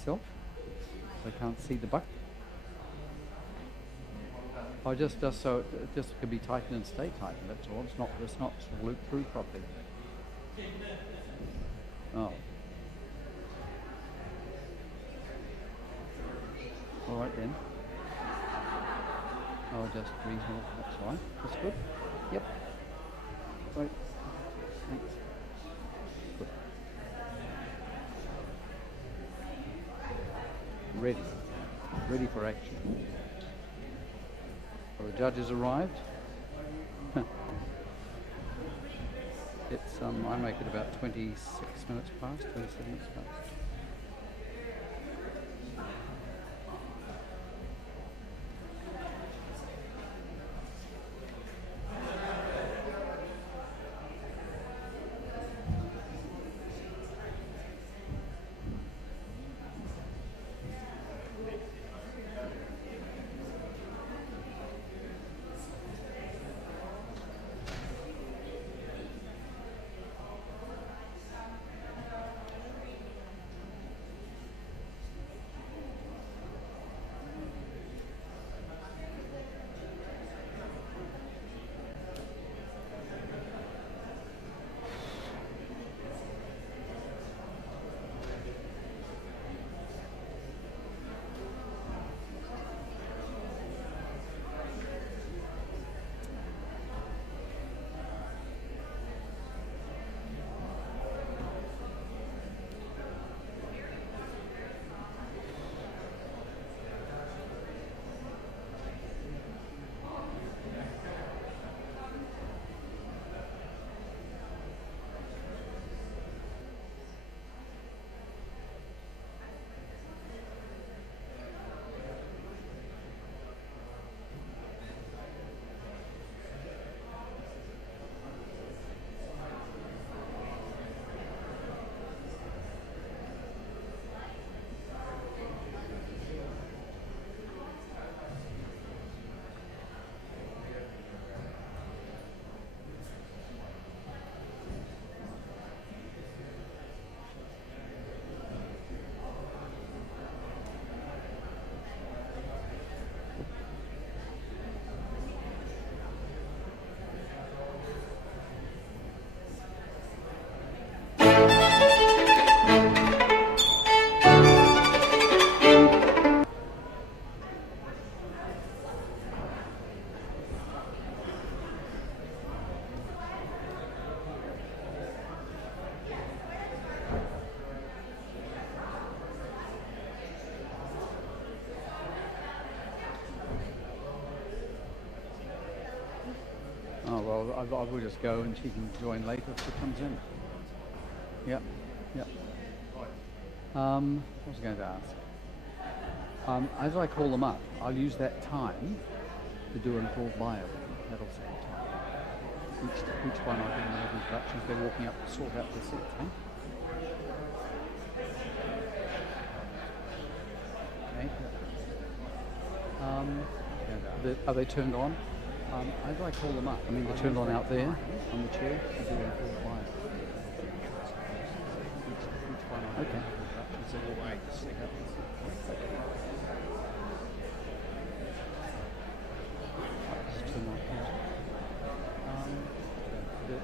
myself. I can't see the buck. Oh, just so it just can be tightened and stay tightened. That's all. It's not looped through properly. Oh. All right then. Oh, just reasonable. That's all right. That's good. Yep. Right. Thanks. Good. Ready for action. Well, the judge has arrived. It's I make it about 26 minutes past, 27 minutes past. Oh, well, I will just go and she can join later if she comes in. Yep. What was I going to ask? As I call them up, I'll use that time to do a little bio. That'll save time. Each one I'll give them a little introduction as they're walking up to sort out the seats. Okay. Are they turned on? As I call them up, I mean they're turned on out there on the chair. I do a little bio. Each one I'll give them a little introduction as they're walking up to sort out the seats.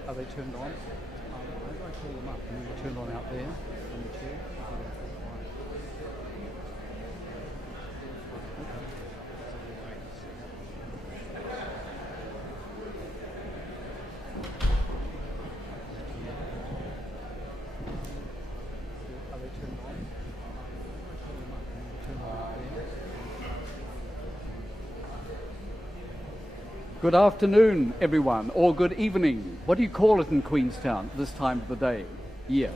Are they turned on? How do I call them up? I mean, they're turned on out there on the chair. Are they turned on? Good afternoon, everyone, or good evening. What do you call it in Queenstown this time of the day? Yeah.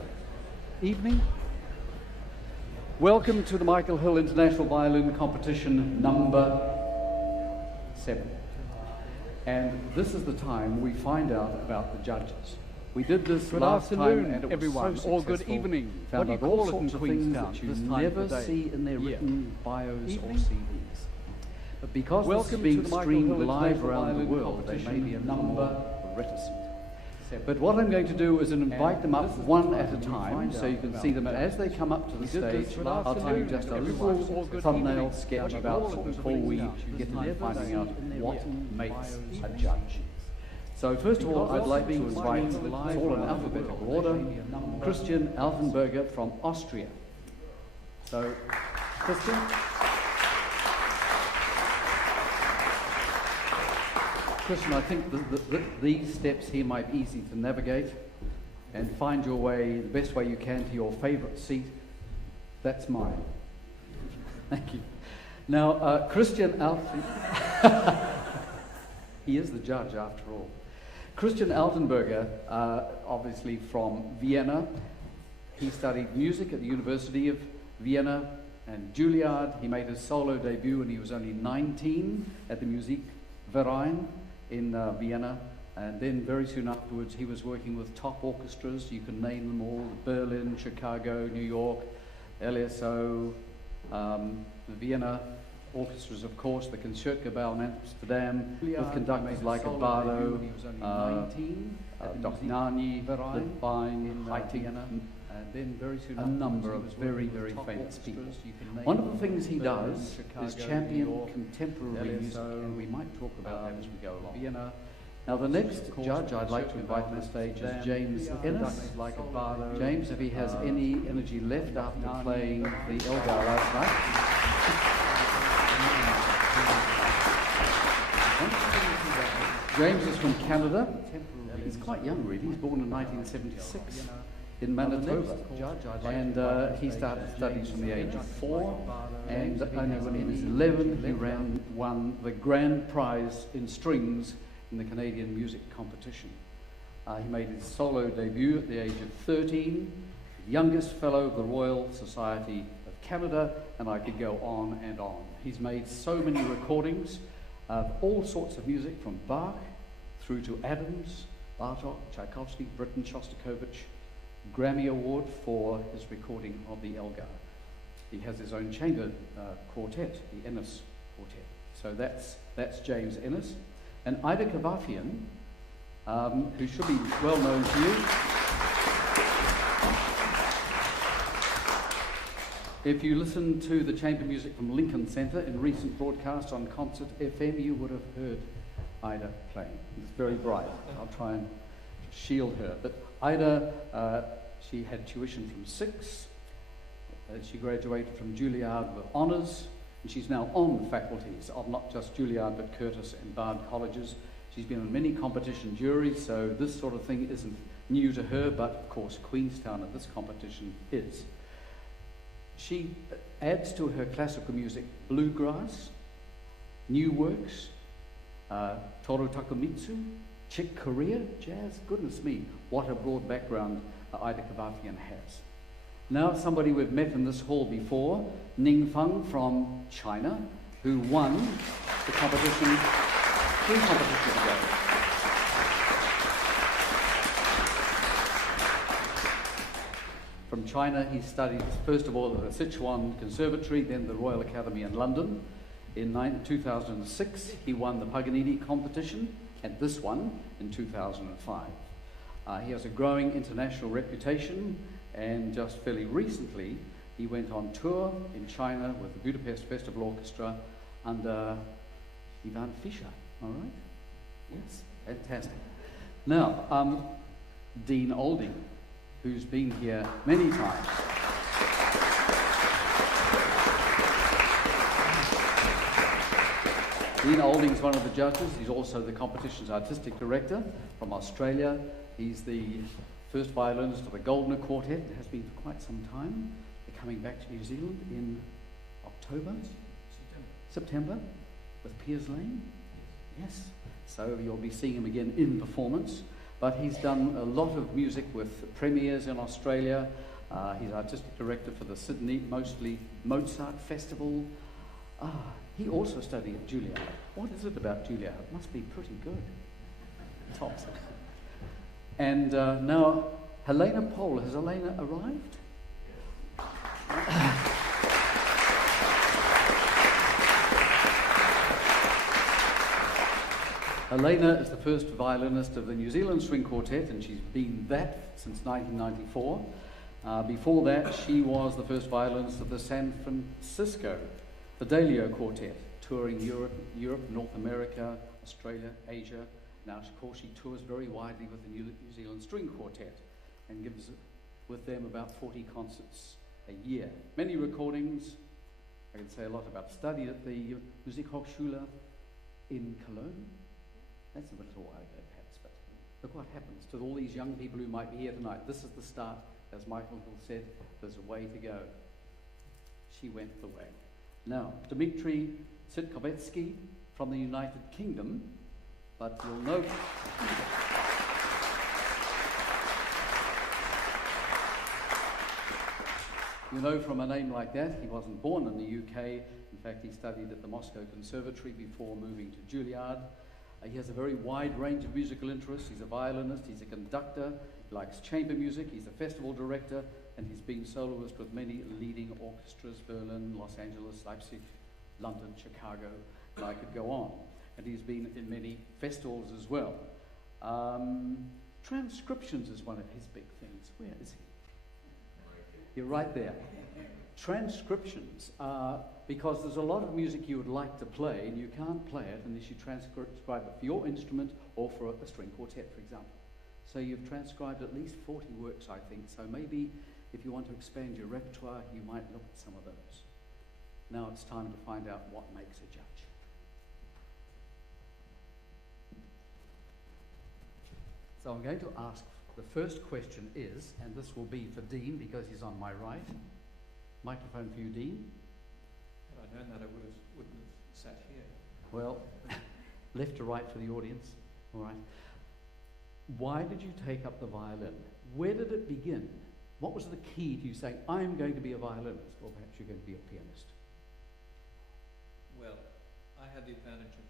Evening? Welcome to the Michael Hill International Violin Competition number 7. And this is the time we find out about the judges. We did this last time, and it everyone, was so or good successful. evening. Found What do you out call all it in sorts of things Queenstown that you this time of never the day? see in their Yeah. written bios Evening? or CVs. But because this is Welcome being to the Michael streamed Hill live International around the Violin world, there may be a Competition number reticent. But what I'm going to do is invite them up one at a time, so you can see them. And as they come up to the stage, I'll tell you just a little thumbnail sketch about them before we get into finding out what makes a judge. So first of all, I'd like to invite, it's all in alphabetical order, Christian Altenberger from Austria. So, Christian. Christian, I think these steps here might be easy to navigate and find your way, the best way you can, to your favourite seat. That's mine. Thank you. Now, Christian he is the judge after all. Christian Altenberger, obviously from Vienna. He studied music at the University of Vienna and Juilliard. He made his solo debut when he was only 19 at the Musikverein in Vienna, and then very soon afterwards he was working with top orchestras. You can name them all: Berlin, Chicago, New York, LSO, the Vienna orchestras, of course, the Concertgebouw in Amsterdam, with conductors like Abado, Dr. Nani, Lippbein, Vienna, and then very soon a number of very, very famous people. One of the things he does is champion contemporary music, and we might talk about that as we go along. Now, the next judge I'd like to invite on the stage is James Ennis. James, if he has any energy left after playing the Elgar last night. James is from Canada. He's quite young, really. He's born in 1976 in Manitoba. And he started studies from the age of 4. And only when he was 11, he won the grand prize in strings in the Canadian music competition. He made his solo debut at the age of 13, youngest fellow of the Royal Society of Canada, and I could go on and on. He's made so many recordings of all sorts of music, from Bach through to Adams, Bartok, Tchaikovsky, Britten, Shostakovich, Grammy Award for his recording of the Elgar. He has his own chamber quartet, the Ennis Quartet. So that's James Ennis. And Ida Kavafian, who should be well known to you. If you listen to the chamber music from Lincoln Center in recent broadcasts on Concert FM, you would have heard Ida playing. It's very bright. I'll try and shield her. But Ida, she had tuition from 6. She graduated from Juilliard with honours, and she's now on the faculties of not just Juilliard but Curtis and Bard colleges. She's been on many competition juries, so this sort of thing isn't new to her, but of course Queenstown at this competition is. She adds to her classical music bluegrass, new works, Toru Takemitsu, Chick Corea, jazz. Goodness me, what a broad background Ida Kavafian has. Now somebody we've met in this hall before, Ning Feng from China, who won the competition 3 competitions ago. From China, he studied first of all at the Sichuan Conservatory, then the Royal Academy in London. In 2006, he won the Paganini competition, and this one in 2005. He has a growing international reputation, and just fairly recently, he went on tour in China with the Budapest Festival Orchestra under Ivan Fischer. All right? Yes, fantastic. Now, Dean Olding, who's been here many times. Dean Olding's one of the judges. He's also the competition's artistic director from Australia. He's the first violinist of the Goldner Quartet. It has been for quite some time. They're coming back to New Zealand in October? September, with Piers Lane? Yes. So you'll be seeing him again in performance. But he's done a lot of music with premieres in Australia. He's artistic director for the Sydney, mostly Mozart Festival. He also studied at Juilliard. What is it about Juilliard? It must be pretty good. Tops. And now, Helena Pohl. Has Helena arrived? Elena is the first violinist of the New Zealand String Quartet, and she's been that since 1994. Before that, she was the first violinist of the San Francisco Fidelio Quartet, touring Europe, North America, Australia, Asia. Now, of course, she tours very widely with the New Zealand String Quartet and gives with them about 40 concerts a year. Many recordings. I can say a lot about. Studied at the Musikhochschule in Cologne. That's a little while ago, perhaps, but look what happens to all these young people who might be here tonight. This is the start. As Michael said, there's a way to go. She went the way. Now, Dmitry Sitkovetsky from the United Kingdom, but you'll know... You know from a name like that, he wasn't born in the UK. In fact, he studied at the Moscow Conservatory before moving to Juilliard. He has a very wide range of musical interests. He's a violinist, he's a conductor, he likes chamber music, he's a festival director, and he's been soloist with many leading orchestras, Berlin, Los Angeles, Leipzig, London, Chicago, and I could go on. And he's been in many festivals as well. Transcriptions is one of his big things. Where is he? You're right there. Transcriptions are, because there's a lot of music you would like to play and you can't play it unless you transcribe it for your instrument or for a string quartet, for example. So you've transcribed at least 40 works, I think. So maybe if you want to expand your repertoire, you might look at some of those. Now it's time to find out what makes a judge. So I'm going to ask, the first question is, and this will be for Dean because he's on my right. Microphone for you, Dean. Had I known that, I wouldn't have sat here. Well, left to right for the audience. All right. Why did you take up the violin? Where did it begin? What was the key to you saying, I'm going to be a violinist, or perhaps you're going to be a pianist? Well, I had the advantage of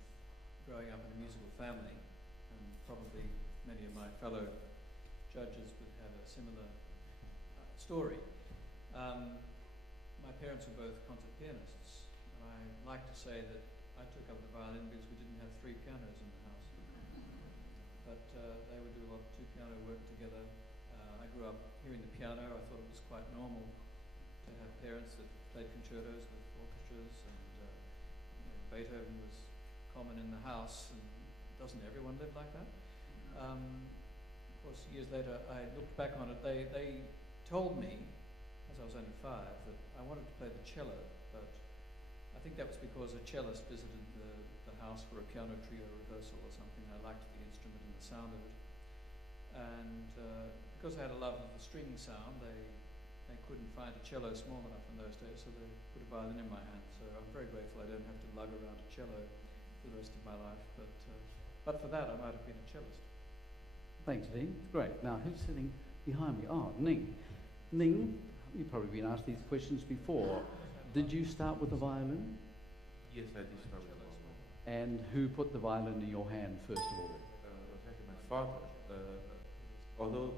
growing up in a musical family, and probably many of my fellow judges would have a similar story. My parents were both concert pianists, and I like to say that I took up the violin because we didn't have 3 pianos in the house. But they would do a lot of 2-piano work together. I grew up hearing the piano. I thought it was quite normal to have parents that played concertos with orchestras, and Beethoven was common in the house, and doesn't everyone live like that? Of course, years later, I looked back on it. They told me, as I was only 5, that I wanted to play the cello, but I think that was because a cellist visited the house for a piano trio rehearsal or something. I liked the instrument and the sound of it. And because I had a love of the string sound, they couldn't find a cello small enough in those days, so they put a violin in my hand. So I'm very grateful I don't have to lug around a cello for the rest of my life. But for that, I might have been a cellist. Thanks, Dean. Great. Now, who's sitting behind me? Oh, Ning. Ning, you've probably been asked these questions before. Did you start with the violin? Yes, I did start with the violin. And who put the violin in your hand, first of all? It was actually my father. Although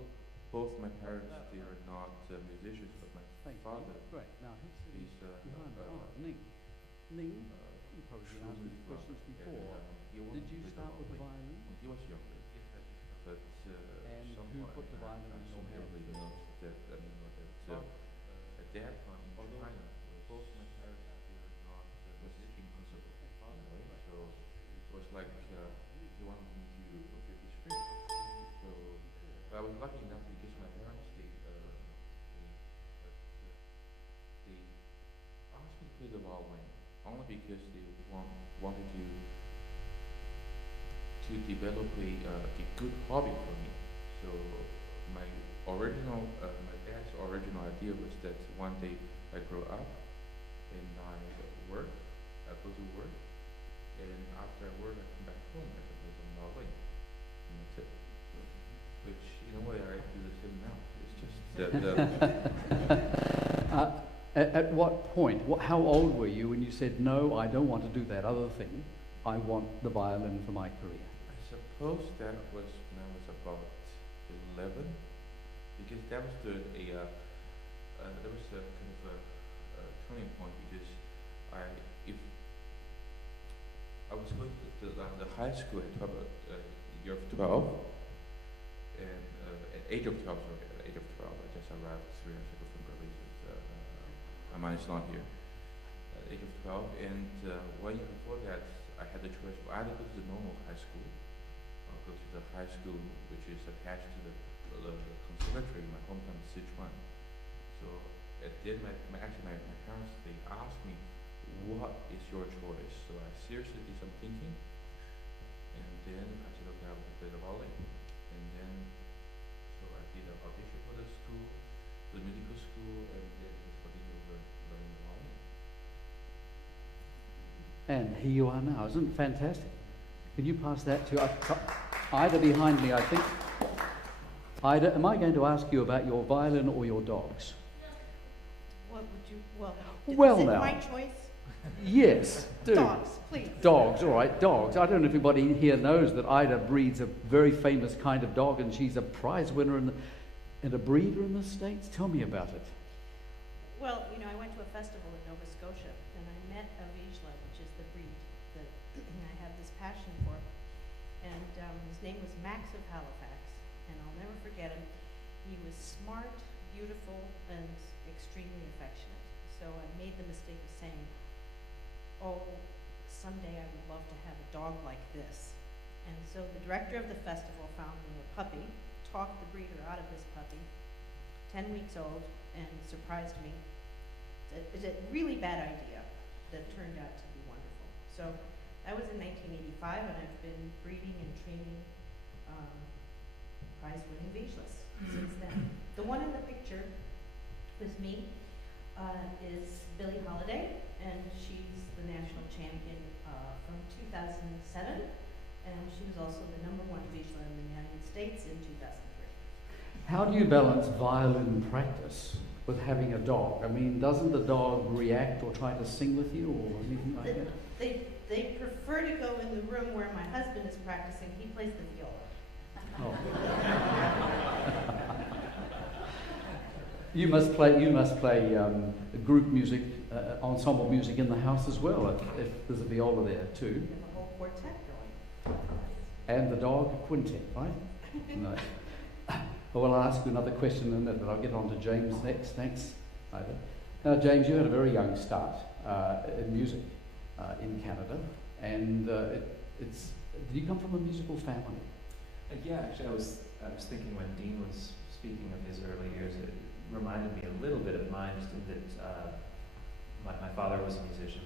both my parents, they are not musicians, but my father, Great. Now, who's sitting he's behind me? Oh, Ning. Ning, you've probably been asked these questions before. Did you start with the violin? He was younger. But And who put the violin in your hand? At that time in China, both my parents were not musicians, so it was like he wanted me to fulfill his dream. So I was lucky enough because my parents they asked me to play the violin only because they wanted to develop a good hobby for me. So my dad's original idea was that one day I grow up and I go to work, and after I work I come back home and I play some violin. And that's it. Which in a way I do the same now. It's just that At what point? How old were you when you said, no, I don't want to do that other thing. I want the violin for my career? I suppose that was when I was about 11, because that was there was a kind of a turning point, because if I was going to the high school at year of 12, and at age of 12, sorry, at the age of 12, I just arrived 3 years ago from Berlin. My mind is not here. At the age of 12, and 1 year before that, I had the choice of either go to the normal high school or go to the high school which is attached to the conservatory in my hometown, Sichuan. So at the end, my parents, they asked me, what is your choice? So I seriously did some thinking, and then I said, okay, I will play the violin. And then, so I did an audition for the school, the musical school, and then continued learning the violin. And here you are now. Isn't it fantastic? Can you pass that to Ida behind me, I think? Ida, am I going to ask you about your violin or your dogs? What would you, Well, is it now. my choice? Yes, do. Dogs, please. Dogs, all right, dogs. I don't know if anybody here knows that Ida breeds a very famous kind of dog, and she's a prize winner and a breeder in the States. Tell me about it. Well, you know, I went to a festival in Nova Scotia, and I met a Vizsla, which is the breed that I have this passion for. And his name was Max of Halifax, and I'll never forget him. He was smart, beautiful, and extremely affectionate. So I made the mistake of saying, oh, someday I would love to have a dog like this. And so the director of the festival found me a puppy, talked the breeder out of this puppy, 10 weeks old, and surprised me. It's a really bad idea that turned out to be wonderful. So that was in 1985, and I've been breeding and training prize-winning Vizslas since then. The one in the picture with me is Billie Holiday, and she's the national champion from 2007, and she was also the #1 Vizsla in the United States in 2003. How do you balance violin practice with having a dog? I mean, doesn't the dog react or try to sing with you or anything like that? They prefer to go in the room where my husband is practicing. He plays the viola. Oh. You must play group music, ensemble music in the house as well, if there's a viola there too. We have a whole quartet going. And the dog, a quintet, right? No. Well, I'll ask you another question in a minute, but I'll get on to James next. Thanks, Ida. Now, James, you had a very young start in music in Canada, and it's. Did you come from a musical family? Yeah, actually, I was thinking when Dean was speaking of his early years, it reminded me a little bit of mine, just in that my father was a musician.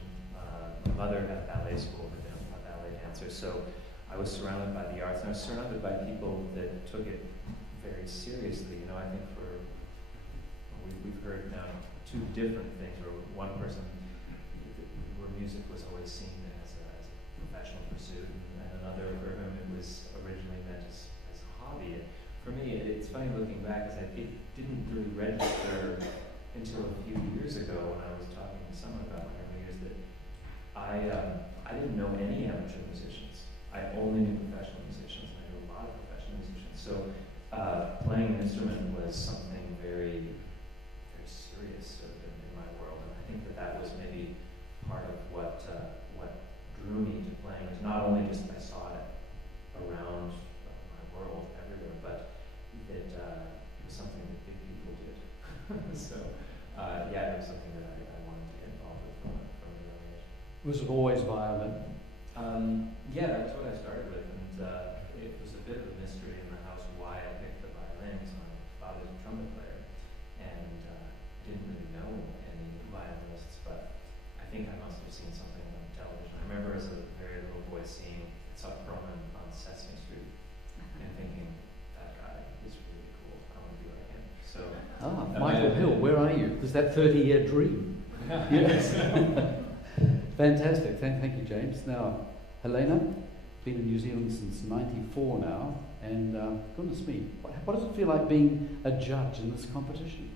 My mother had ballet school, had been a ballet dancer, so I was surrounded by the arts, and I was surrounded by people that took it very seriously. You know, I think we've heard now two different things, where one person, where music was always seen as a professional pursuit, and another for whom it was originally meant as a hobby. And for me, it's funny looking back, because it didn't really register until a few years ago when I was talking to someone about my early years that I didn't know any amateur musicians. I only knew professional musicians, and I knew a lot of professional musicians. So playing an instrument was something very, very serious sort of in my world, and I think that was maybe part of what drew me to playing. Is not only just I saw it around my world everywhere, but that it was something that big people did. So yeah, it was something that I wanted to get involved with from an early age. Was it always violin? Yeah, that was what I started with, and it was a bit of a mystery in the house why I picked the violin. So my father's a trumpet player, and didn't really know any violinists, but I think I must have seen something on television. I remember as a very little boy seeing Perlman on Sesame Street and thinking, that guy is really cool, I want to be like him. So Michael Hill, where are you? Is that 30-year dream? Yes. Fantastic. Thank you, James. Now, Helena, been in New Zealand since '94 now, and goodness me, what does it feel like being a judge in this competition?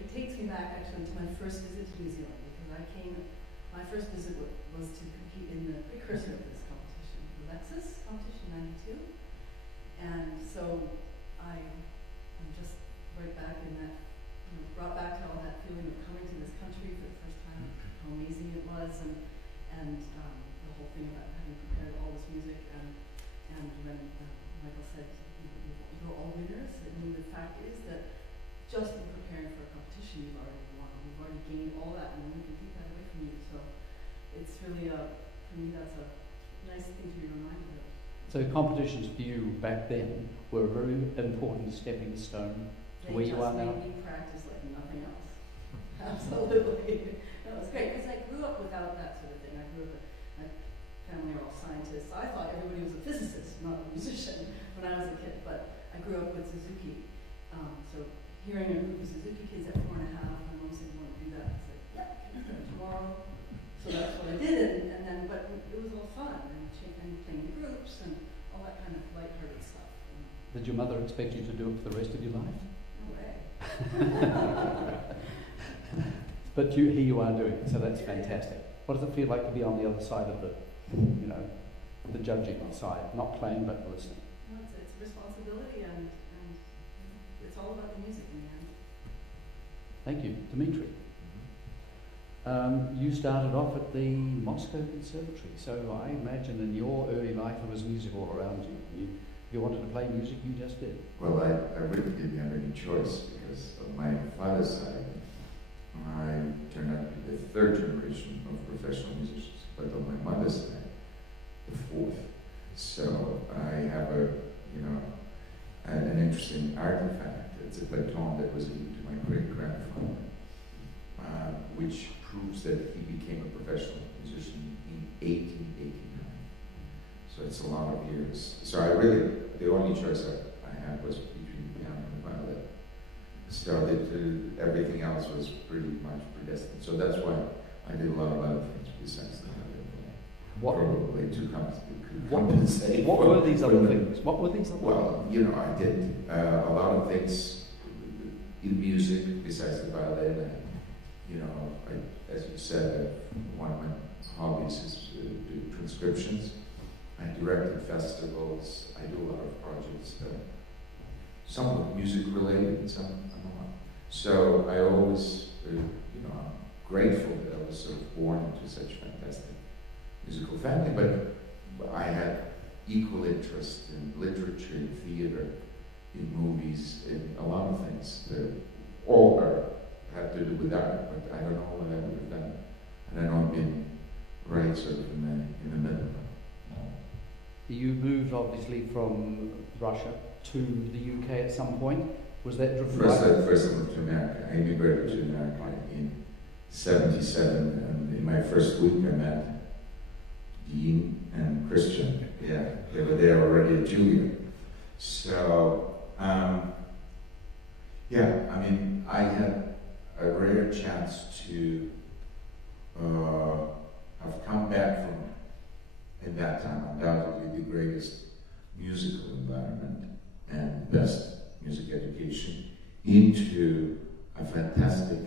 It takes me back actually to my first visit to New Zealand, because my first visit was to compete in the precursor of this competition, the Lexus competition '92, and so I'm just right back in that, brought back to all that feeling of coming to this country for the first time, how amazing it was, and the whole thing about having prepared all this And when Michael said, you're all winners, I mean, the fact is that just in preparing for a competition, you've already won. You've already gained all that, and no one can take that away from you. So it's really, for me, that's a nice thing to be reminded of. So competitions for you back then were a very important stepping stone to where you are now? They just made me practice like nothing else. Absolutely. That was great, because I grew up without that sort of thing. I grew up in a family of all scientists. I thought everybody was a physicist, not a musician, when I was a kid. But I grew up with Suzuki. So hearing a group of Suzuki kids at 4 and a half, my mom said, you want to do that? I said, yep, tomorrow. So that's what I did, and then, but it was all fun, and playing in groups, and all that kind of lighthearted stuff. Did your mother expect you to do it for the rest of your life? No way. But here you are doing it, so that's fantastic. What does it feel like to be on the other side of the, the judging side, not playing but listening? No, it's a responsibility, and it's all about the music in the end. Thank you. Dimitri, you started off at the Moscow Conservatory, so I imagine in your early life there was music all around you. If you wanted to play music, you just did. Well, I really didn't have any choice, because of my father's side, I turned out to be the third generation of professional musicians, but on my mother's side, the fourth. So I have an interesting artifact. It's a baton that was given to my great-grandfather, which proves that he became a professional musician in 1889. So it's a lot of years. So the only choice I had was between the piano and the violin. So everything else was pretty much predestined. So that's why I did a lot of other things besides the violin playing. Probably to compensate. What were these other things? What were these other things? Well, I did a lot of things in music besides the violin. As you said, one of my hobbies is do transcriptions. I directed festivals. I do a lot of projects, some with music related and some not. So I always, I'm grateful that I was sort of born into such a fantastic musical family. But I had equal interest in literature, in theater, in movies, in a lot of things that all have to do with art. But I don't know what I would have done. And I know I've been right sort of in the middle. You moved obviously from Russia to the UK at some point. Was that driven by? First I moved to America. I immigrated to America in '77, and in my first week I met Dean and Christian. Yeah, they were there already at Julia. So, I had a rare chance to have come back from, in that time, undoubtedly the greatest musical environment and best music education into a fantastic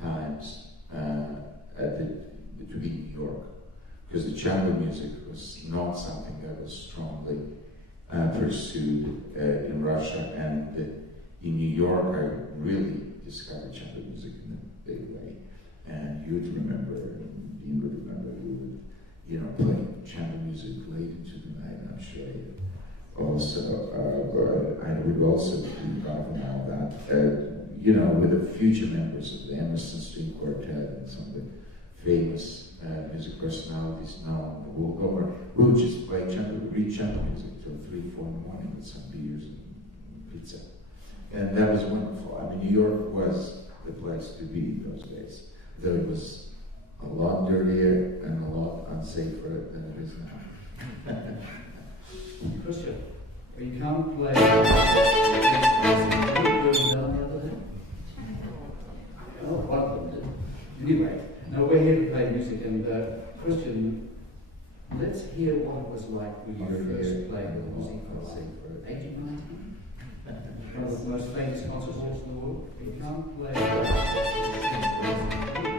times to be in New York, because the chamber music was not something that was strongly pursued in Russia, and in New York I really discovered chamber music in a big way. And you'd remember, and Dean would remember, we would, playing chamber music late into the night. I'm sure you also, but I would also be involved now that, with the future members of the Emerson String Quartet and some of the famous music personalities now in the world over, we'll just play read chamber music till 3, 4 in the morning with some beers and pizza. And that was wonderful. I mean, New York was the place to be in those days, though it was a lot dirtier and a lot unsafer than it is now. Christian, you can't play. Anyway, now we're here to play music, and Christian, let's hear what it was like when you first played the music for 1890. One of the most famous concert halls in the world. You can't play.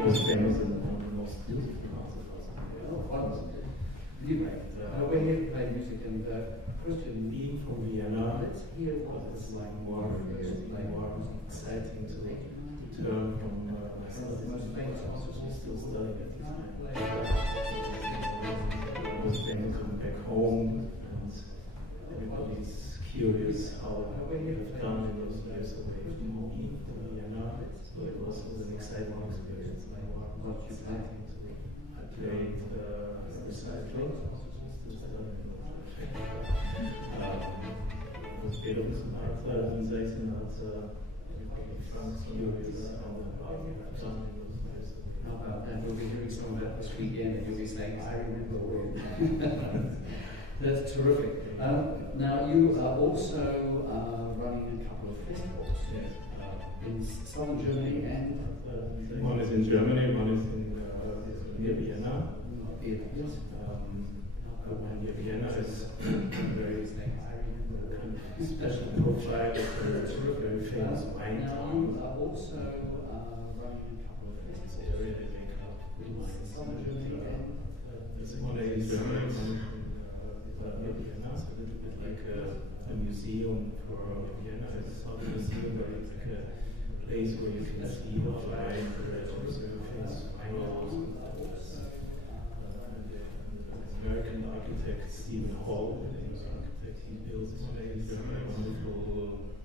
Most famous and most beautiful concert halls. Anyway, we're here to play music, and Christian, Being from Vienna, let's hear what it was like more exciting to turn from the most famous concert halls still studying at the time. play. I was famous coming back home, and curious how you have done in those years away from Vienna. So it was an exciting experience. What you planning to do? I played recycling. Bildungsmarkt, Frank's curious how you have done in those years away. And we'll be hearing some of that this weekend, and you'll be saying, I remember when. That's terrific. Now, you are also running a couple of festivals in southern Germany and... one is in Germany, one is in near Vienna. Yes. Near Vienna is very kind of special profile. It's a very famous wine town. You are also running a couple of festivals. Area they make up in southern Germany and... there's one in Germany, one near Vienna. It's a little bit like a museum for Vienna. It's not a museum, but it's like a place where you can see the wine, observe famous wineries. American architect Stephen Hall, famous architect, he built a wonderful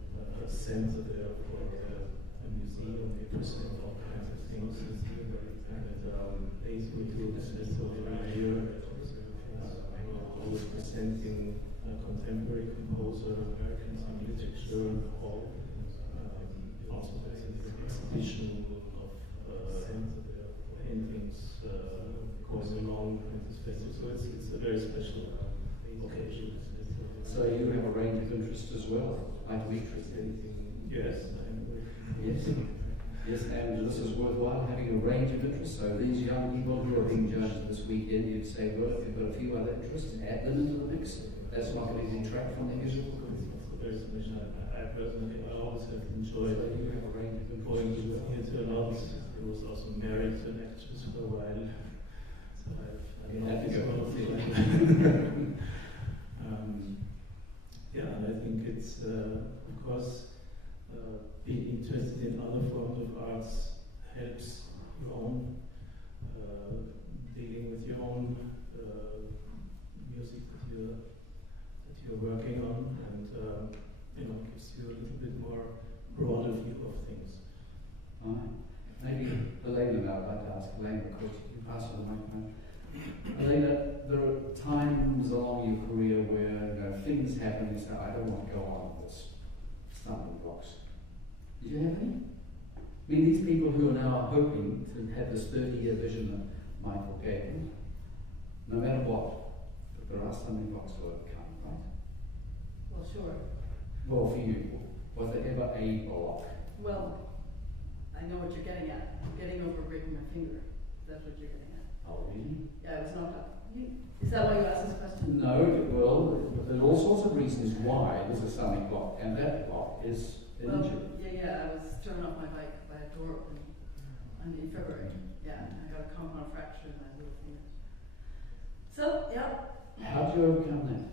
center there for a museum. They present all kinds of things. And place we do this festival every year. Always presenting a contemporary composer, Americans in literature, Hall. Also there's an exhibition of paintings going along with this festival. So it's a very special occasion. So you have a range of interests as well. I'm interested. Yes. Yes. Yes, and this is worthwhile having a range of interests. So these young people who are being judged this weekend, you'd say, well, if you've got a few other interests, add them into the mix. That's not going to detract from the musical career. Very special. I personally always have enjoyed you have a range of going to interests the theatre a lot. I was also married to an actress for a while. So I love this whole thing. Yeah, and I think it's because being interested in other forms of arts helps your own dealing with your own music that you're working on, and gives you a little bit more broader view of things. Maybe Elena now, I'd like to ask Elena a question. You pass on the microphone. Elena, there are times along your career where things happen and you say, I don't want to go on with this. Stumbling blocks. Did you have any? I mean, these people who are now hoping to have this 30-year vision that Michael gave them, no matter what, but there are stumbling blocks to overcome, right? Well, sure. Well, for you, was there ever a block? Well, I know what you're getting at. I'm getting over breaking my finger. That's what you're getting at. Oh, really? Yeah, it was not. Is that why you asked this question? No, well, there are all sorts of reasons why there's a stumbling block, and that block is an injury. Yeah, I was thrown off my bike by a door opening in February. Yeah, I got a compound fracture in my little finger. So, yeah. How do you overcome that?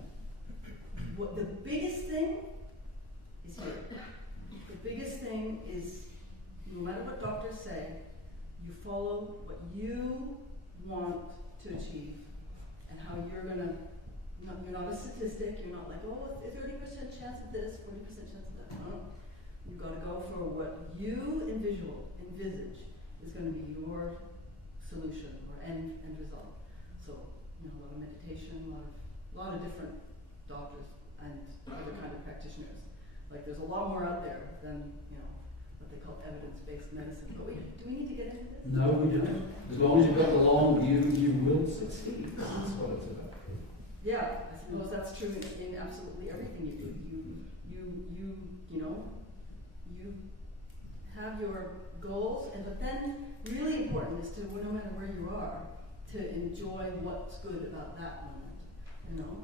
What the biggest thing is here. The biggest thing is, no matter what doctors say, you follow what you want to achieve and how you're gonna. You're not a statistic. You're not like, oh, 30% chance of this, 40% chance of that. No. You've got to go for what you envisage is going to be your solution or end result. So, a lot of meditation, a lot of different doctors and other kind of practitioners. Like, there's a lot more out there than what they call evidence-based medicine. But do we need to get into this? No, we don't. As long as you've got the long view, you will succeed. That's what it's about. Yeah, I suppose that's true in absolutely everything you do. You have your goals, but then really important is to, no matter where you are, to enjoy what's good about that moment.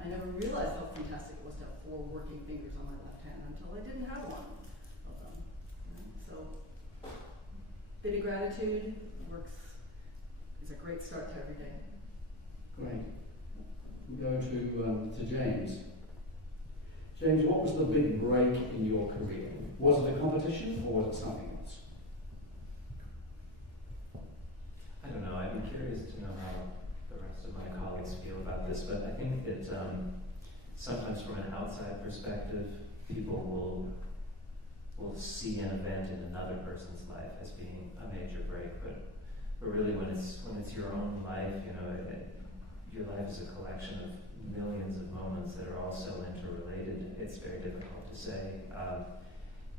I never realized how fantastic it was to have 4 working fingers on my left hand until I didn't have one of them. So, bit of gratitude is a great start to every day. Great. We go to James. James, what was the big break in your career? Was it a competition or was it something else? I don't know. I'd be curious to know how the rest of my colleagues feel about this, but I think that sometimes from an outside perspective, people will see an event in another person's life as being a major break, but really when it's your own life, your life is a collection of millions of moments that are all so interrelated. It's very difficult to say.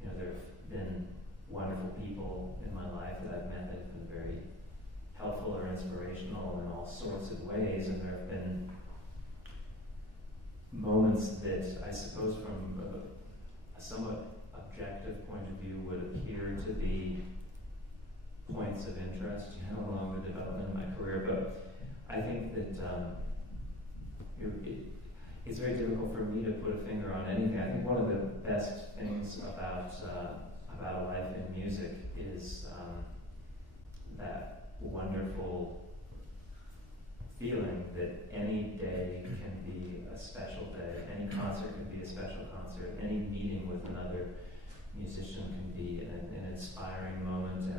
There have been wonderful people in my life that I've met that have been very helpful or inspirational in all sorts of ways, and there have been moments that I suppose from a somewhat objective point of view would appear to be points of interest, along the development of my career, but I think that it's very difficult for me to put a finger on anything. I think one of the best things about a life in music is that wonderful feeling that any day can be a special day, any concert can be a special concert, any meeting with another musician can be an inspiring moment,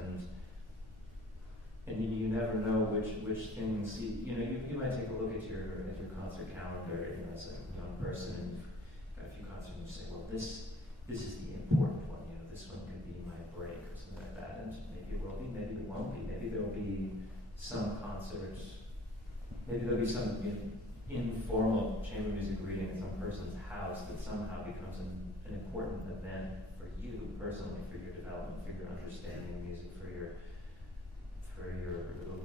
and you never know which things you might take a look at your concert calendar, as a young person, and got a few concerts, and you say, well, this is the important one. This one could be my break or something like that, and maybe it will be, maybe it won't be. Maybe there will be some concert, maybe there'll be some informal chamber music reading at some person's house that somehow becomes an important event for you personally, for your development, for your understanding of music, for your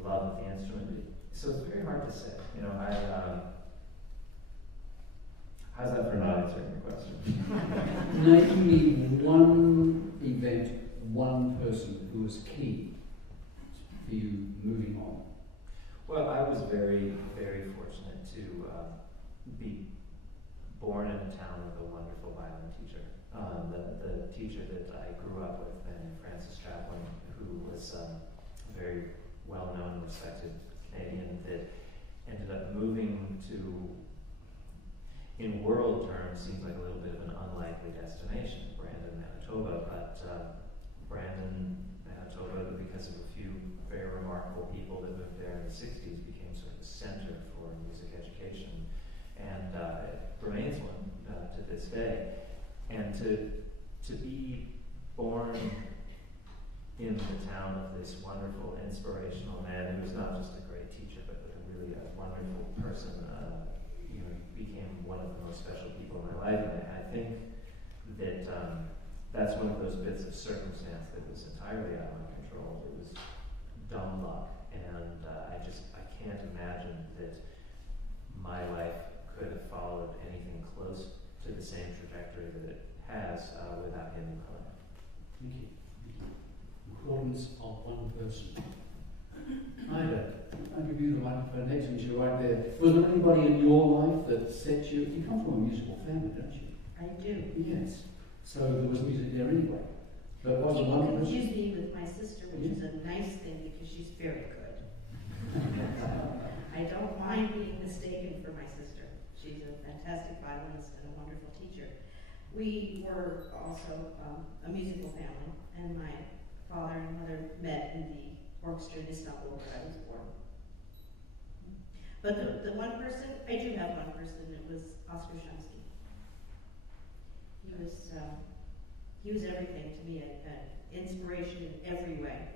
love of the instrument. So it's very hard to say. How's that for not answering your question? Name me one event, one person who was key for you moving on. Well, I was very, very fortunate to be born in a town with a wonderful violin teacher. The teacher that I grew up with, Francis Chaplin, who was a very well-known, respected Canadian that ended up moving to, in world terms, seems like a little bit of an unlikely destination, Brandon, Manitoba, but Brandon, Manitoba, because of a few very remarkable people that moved there in the 60s, became sort of a center for music education, and it remains one to this day. And to be born in the town of this wonderful, inspirational man who was not just a great teacher, but really a wonderful person, became one of the most special people in my life. And I think that that's one of those bits of circumstance that was entirely out of my control. It was dumb luck, and I can't imagine that my life could have followed anything close to the same trajectory that it has without him in my life. Thank you. Importance of one person. Ida, I'll give you the microphone next to you right there. Was there anybody in your life that set you? You come from a musical family, don't you? I do. Yes. So there was music there anyway. But was People one person? confuse me with my sister, which is a nice thing because she's very good. I don't mind being mistaken for my sister. She's a fantastic violinist and a wonderful teacher. We were also a musical family, and my father and mother met in the orchestra in Istanbul where I was born. But the one person, I do have one person, it was Oscar Shumsky. He was everything to me, an inspiration in every way.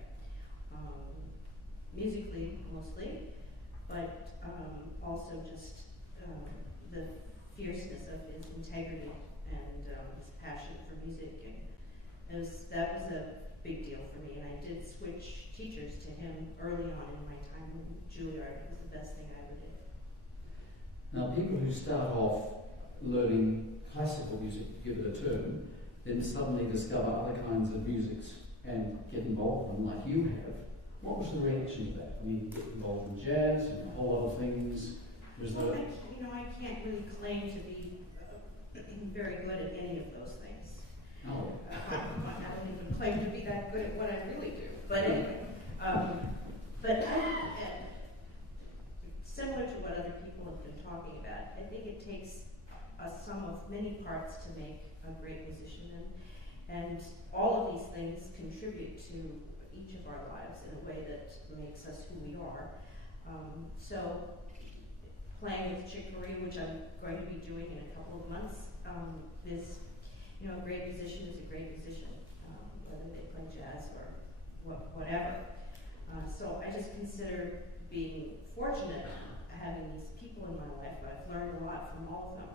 Musically, mostly, but also just the fierceness of his integrity and his passion for music. And that was a big deal for me, and I did switch teachers to him early on in my time in Juilliard. It was the best thing I ever did. Now, people who start off learning classical music, to give it a term, then suddenly discover other kinds of musics and get involved in them like you have. What was the reaction to that? I mean, get involved in jazz and a whole other things. Well, I can't really claim to be very good at any of those things. Oh. I don't even claim to be that good at what I really do. But anyway, similar to what other people have been talking about, I think it takes a sum of many parts to make a great musician, and all of these things contribute to each of our lives in a way that makes us who we are. So playing with chicory, which I'm going to be doing in a couple of months. Is, you know, a great musician is a great musician, whether they play jazz or whatever. So I just consider being fortunate having these people in my life. I've learned a lot from all of them.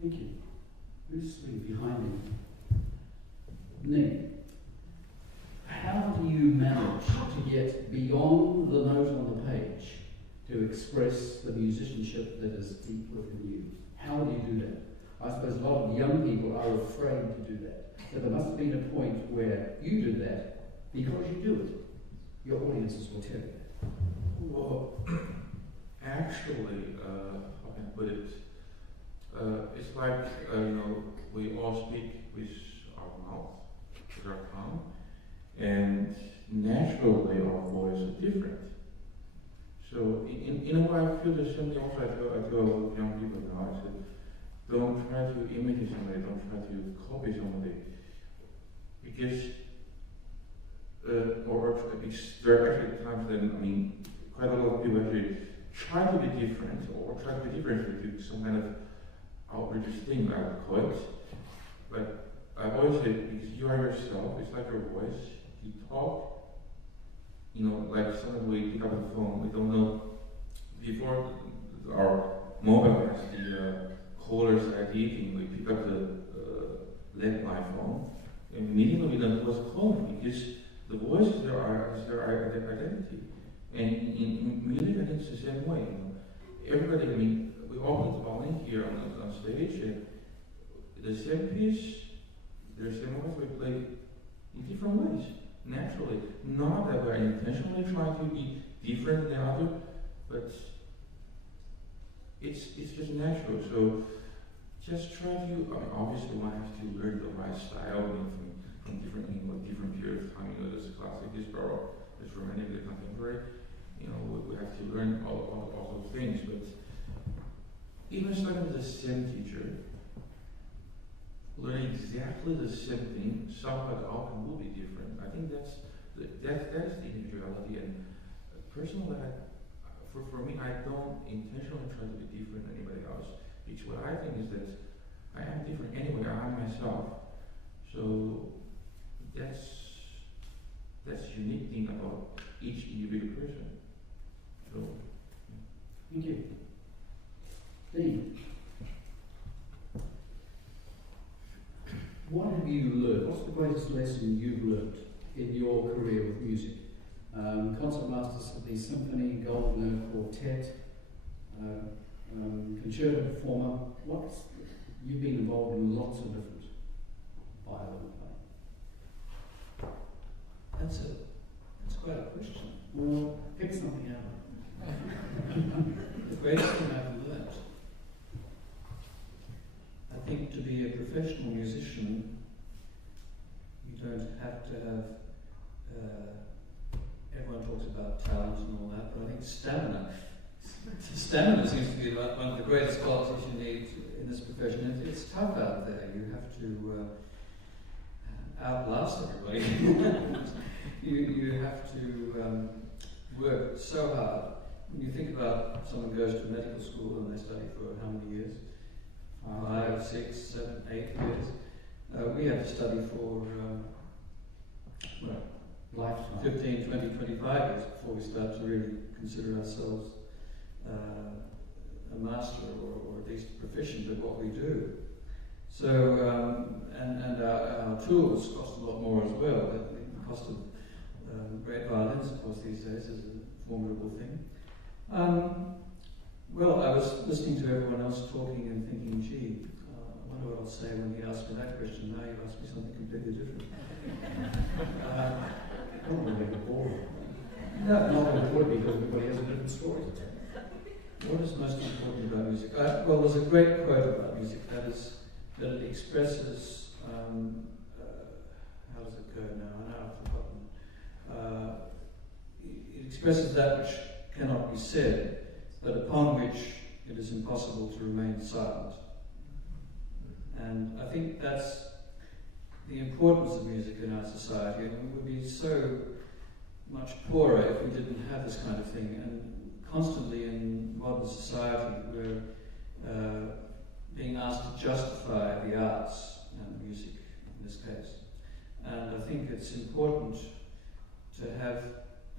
Thank you. Who's sitting behind me? Nick, how do you manage to get beyond the note on the page to express the musicianship that is deep within you? How do you do that? I suppose a lot of young people are afraid to do that. So there must have been a point where you do that because you do it. Your audiences will tell you that. Well, actually, how can I put it? It's like, you know, we all speak with our mouth, with our tongue, and naturally our voice is different. So, in a way, I feel the same thing also. I tell young people now, I said, don't try to imitate somebody, don't try to copy somebody, because, or there are actually times then, I mean, quite a lot of people actually try to be different, or try to be different to some kind of outrageous thing, I would call it. But I always say, because you are yourself, it's like your voice, you talk, you know, like sometimes we pick up the phone, we don't know, before our mobile has the caller's ID thing, we pick up the landline phone, and immediately we don't know who's calling, because the voice is their identity. And in music, I think it's the same way. You know, everybody, I mean, we all need to volunteer on stage, and the same piece, the same voice we play in different ways, naturally. Not that we're intentionally trying to be different than other, but it's just natural. So just try to, I mean, obviously one has to learn the right style, you know, from different, you know, different period of time. You know, there's classic, there's baroque, there's romantic, there's contemporary. You know, we have to learn all those things, but even starting with the same teacher, learning exactly the same thing, somehow the outcome will be different. I think that's the individuality, and personally, for me, I don't intentionally try to be different than anybody else. Because what I think is that I am different anyway. I am myself. So that's the unique thing about each individual person. So, thank you. Dean, what have you learned? What's the greatest lesson you've learned in your career with music? Concertmaster Sydney Symphony, Gold Note Quartet, concerto performer. You've been involved in lots of different violin playing. That's quite a question. Well, pick something out. The greatest thing I've learned, I think, to be a professional musician, you don't have to have, everyone talks about talent and all that, but I think stamina. Stamina seems to be one of the greatest qualities you need in this profession. It's tough out there. You have to outlast everybody. you have to work so hard. When you think about someone goes to medical school and they study for how many years? 5, 6, 7, 8 years. We have to study for Lifetime. 15, 20, 25 years before we start to really consider ourselves a master or at least proficient at what we do. So, and our tools cost a lot more as well. The cost of great violins, of course, these days is a formidable thing. Well, I was listening to everyone else talking and thinking, gee, I wonder what I'll say when he asks me that question. Now you ask me something completely different. Don't want to make it boring. No, Not important because everybody has a different story to tell. what is most important about music? Well, there's a great quote about music, that is, that it expresses, how does it go now? I know I've forgotten. It expresses that which cannot be said, but upon which it is impossible to remain silent. And I think that's the importance of music in our society, and we would be so much poorer if we didn't have this kind of thing. And constantly in modern society we're being asked to justify the arts and music in this case. And I think it's important to have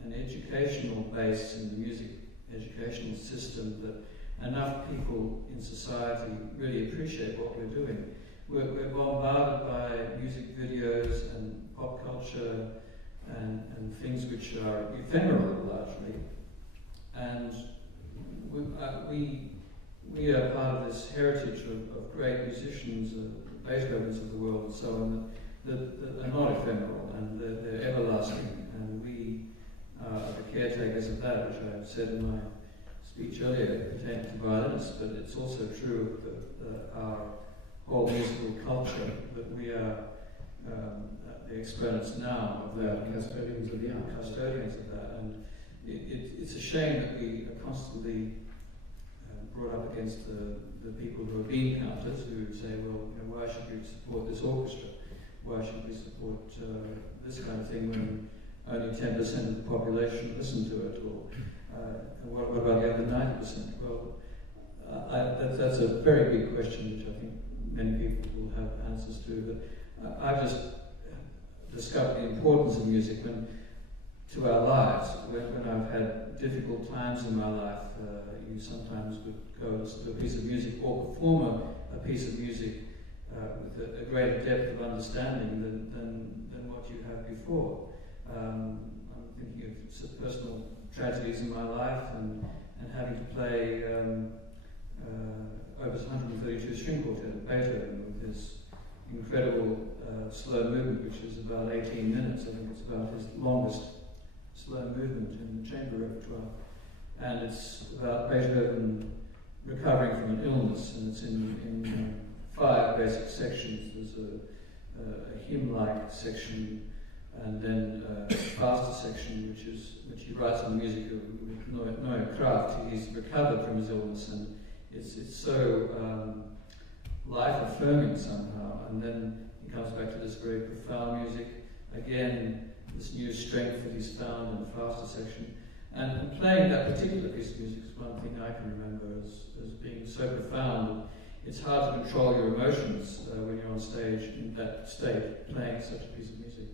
an educational base in the music educational system that enough people in society really appreciate what we're doing. We're bombarded by music videos and pop culture and things which are ephemeral largely. And we are part of this heritage of great musicians, the Beethovens of the world and so on, that are not ephemeral and they're everlasting. And we are the caretakers of that, which I said in my speech earlier, pertaining to violinists, but it's also true of our whole musical culture, that we are the exponents now of that. Custodians of the art. Custodians of that. And it's a shame that we are constantly brought up against the people who are bean counters, who say, well, you know, why should we support this orchestra? Why should we support this kind of thing when only 10% of the population listen to it? Or what about the other 90%? Well, that's a very big question, which I think many people will have answers to. But I've just discovered the importance of music to our lives. When I've had difficult times in my life, you sometimes would go and listen to a piece of music or perform a piece of music with a greater depth of understanding than what you had before. I'm thinking of personal tragedies in my life and having to play Opus 132 string quartet of Beethoven with his incredible slow movement, which is about 18 minutes. I think it's about his longest slow movement in the chamber repertoire. And it's about Beethoven recovering from an illness, and it's in 5 basic sections. There's a hymn-like section, and then a faster section, which he writes on the music with no craft. He's recovered from his illness, and it's so life-affirming somehow. And then he comes back to this very profound music. Again, this new strength that he's found in the faster section. And playing that particular piece of music is one thing I can remember as being so profound. It's hard to control your emotions when you're on stage in that state, playing such a piece of music.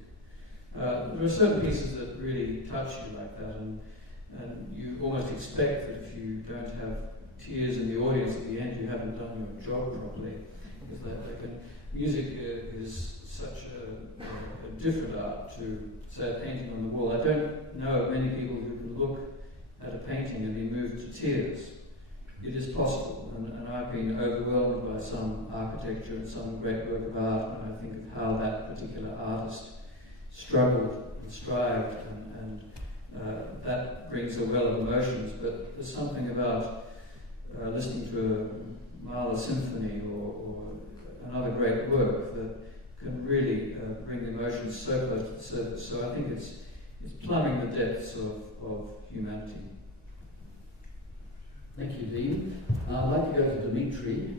There are certain pieces that really touch you like that, and you almost expect that if you don't have tears in the audience at the end, you haven't done your job properly. Because music is such a different art to, say, a painting on the wall. I don't know of many people who can look at a painting and be moved to tears. It is possible, and I've been overwhelmed by some architecture and some great work of art, and I think of how that particular artist struggled and strived, and that brings a well of emotions. But there's something about listening to a Mahler symphony or another great work that can really bring emotions so close to the surface. So I think it's plumbing the depths of humanity. Thank you, Dean. I'd like to go to Dimitri,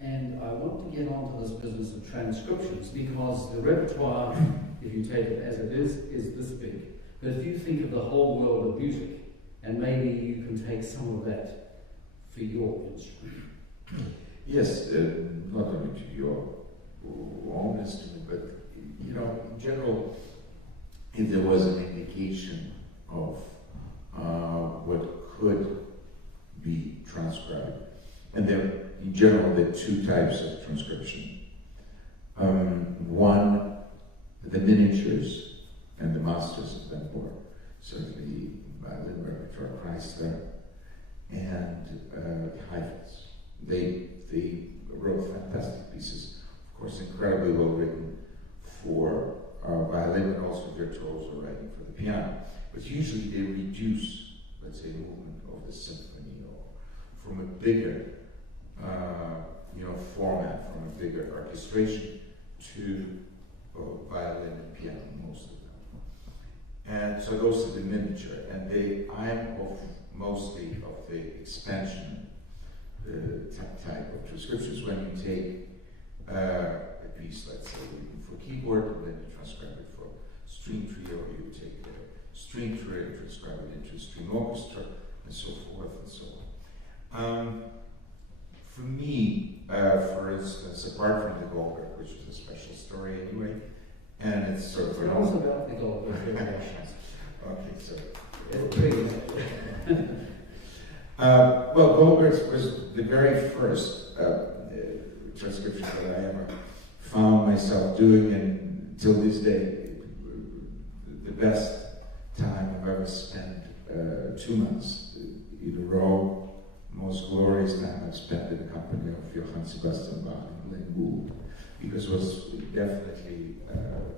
and I want to get onto this business of transcriptions, because the repertoire, if you take it as it is this big. But if you think of the whole world of music, and maybe you can take some of that for your instrument. Yes, not only to your own instrument, but you know, in general, if there was an indication of what could be transcribed, and there, in general, there are 2 types of transcription. One, the miniatures and the masters of them were certainly violin repertoire, Chrysler, and Heifetz. They wrote fantastic pieces, of course, incredibly well written for violin, but also virtuoso writing for the piano. But usually they reduce, let's say, the movement of the symphony, or from a bigger, format, from a bigger orchestration to violin and piano, most of them. And so those are the miniature, and I'm mostly of the expansion type of transcriptions. When you take a piece, let's say, for keyboard, and then you transcribe it for string trio, or you take a string trio and transcribe it into a string orchestra, and so forth. For me, for instance, apart from the Goldberg, which is a special story anyway, and it's sort of Tell us about the Goldberg variations. Okay, so. Please. Well, Goldberg's was the very first transcription that I ever found myself doing, and till this day, the best time I've ever spent, 2 months in a row. Most glorious time I've spent in the company of Johann Sebastian Bach and Glenn Gould, because it was definitely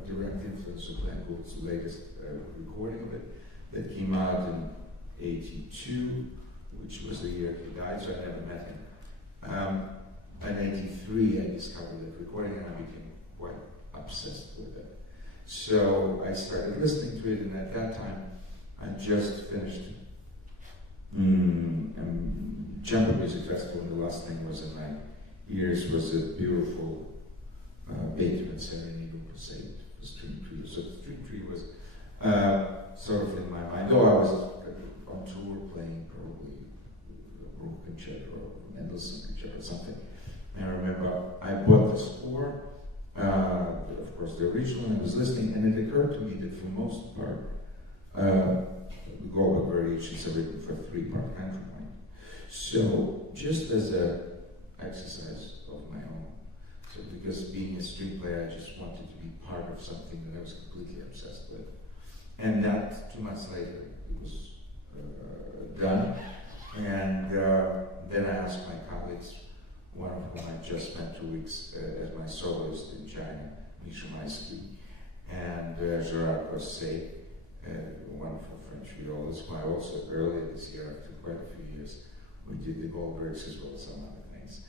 direct influence of Glenn Gould's latest recording of it that came out in '82, which was the year he died, so I never met him. In '83 I discovered that recording and I became quite obsessed with it. So I started listening to it, and at that time I just finished Chamber Music Festival, and the last thing was in my ears was a beautiful Beethoven Serenade Opus 8 for String Trio. So String Trio was sort of in my mind, though I was on tour playing probably Baroque concerto or Mendelssohn concerto or something. And I remember I bought the score, of course the original, and I was listening, and it occurred to me that for most part, the Goldberg variations are written for 3-part counterpoint. So just as an exercise of my own, so because being a string player, I just wanted to be part of something that I was completely obsessed with. And that 2 months later, it was done. And then I asked my colleagues, one of whom I just spent 2 weeks as my soloist in China, MHIVC, and Gerard Cosset, wonderful French violist, who I also earlier this year, after quite a few years, we did the Goldbergs as well as some other things.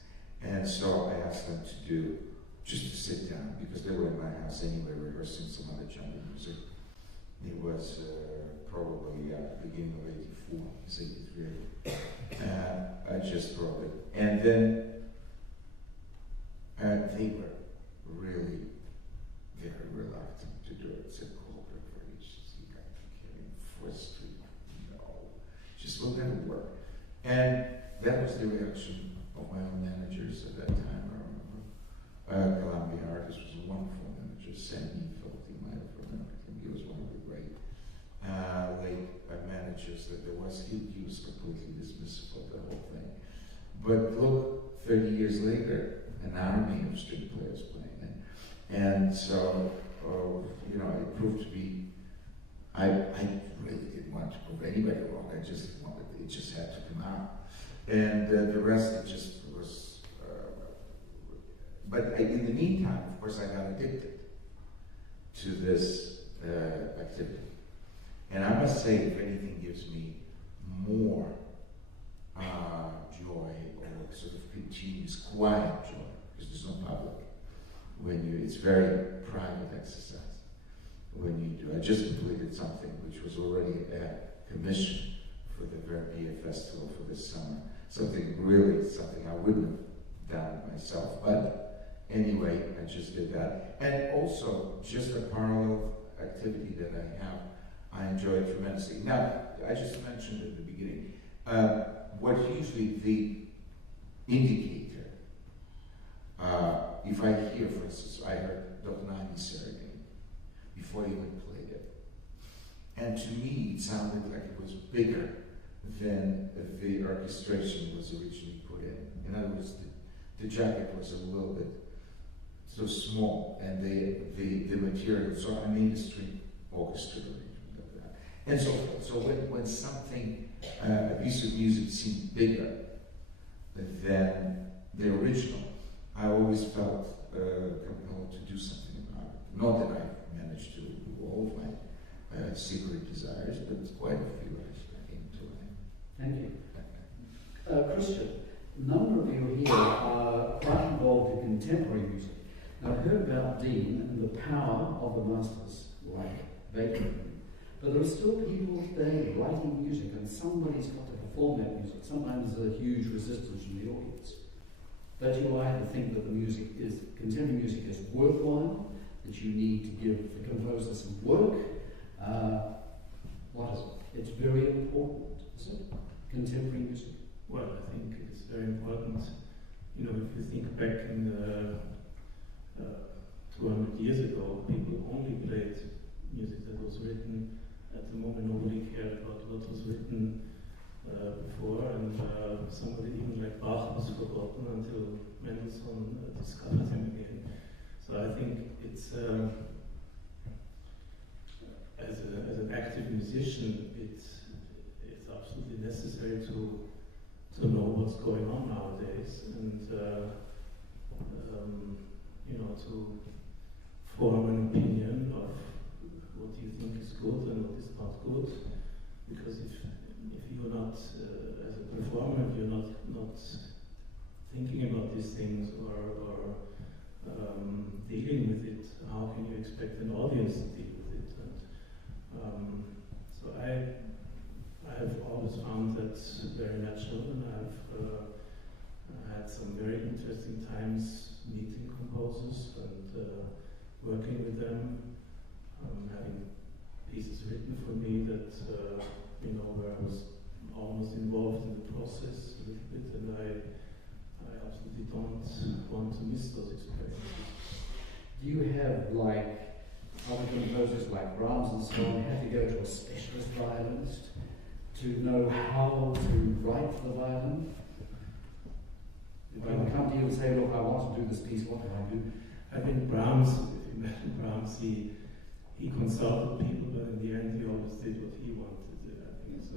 And so I asked them to do, just to sit down, because they were in my house anyway, rehearsing some other chamber music. It was probably at the beginning of '84, it's '83. I just wrote it. And then they were really very reluctant to do it. Said, Goldberg variations, you got to carry 4th Street. No, just will never work. And that was the reaction of my own managers at that time. I remember Columbia Artists was a wonderful manager. Sam Neufeld, you might have remembered him. He was one of the great late managers that there was. He was completely dismissive of the whole thing. But look, 30 years later, an army of string players playing it. And so, you know, it proved to be, I really didn't want to prove anybody wrong. I just wanted, it just had to come out. And the rest, it just was, but in the meantime, of course, I got addicted to this activity. And I must say, if anything gives me more joy or sort of continuous quiet joy, because there's no public, when you, it's very private exercise when you do. I just completed something which was already a commission for the Vermeer Festival for this summer. Something I wouldn't have done myself, but anyway, I just did that. And also, just a parallel activity that I have, I enjoy tremendously. Now, I just mentioned at the beginning, what usually the indicator, if I hear, for instance, I heard Dohnányi Serenade before you even played it. And to me, it sounded like it was bigger than the orchestration was originally put in. In other words, the jacket was a little bit so small, and the material, so I made a string orchestra arrangement of that. And so forth. So when something, a piece of music seemed bigger than the original, I always felt compelled to do something about it. Not that I managed to do all of my secret desires, but quite a few I came to it. Thank you. Christian, a number of you here are quite involved in contemporary music. Now, I've heard about Dean and the power of the masters like Beethoven, but there are still people today writing music, and somebody's got to perform that music. Sometimes there's a huge resistance from the audience. Don't you either think that contemporary music is worthwhile, that you need to give the composer some work? What is it? It's very important, is it? Contemporary music. Well, I think it's very important. You know, if you think back in the 200 years ago, people only played music that was written. At the moment, nobody cared about what was written before, and somebody even like Bach was forgotten until Mendelssohn discovered him again. So I think it's as an active musician, it's absolutely necessary to know what's going on nowadays, and you know, to form an opinion of what you think is good and what is not good. Because if you're not, as a performer, if you're not thinking about these things or dealing with it, how can you expect an audience to deal with it? And so I have always found that very natural, and I've had some very interesting times meeting composers and working with them, having pieces written for me that you know, where I was almost involved in the process a little bit, and I absolutely don't want to miss those experiences. Do you have, like other composers like Brahms and so on, have to go to a specialist violinist to know how to write for the violin? If I would come to you and say, look, I want to do this piece, what do I do? I think Brahms, if you met Brahms, he consulted people, but in the end he always did what he wanted to do, I think so.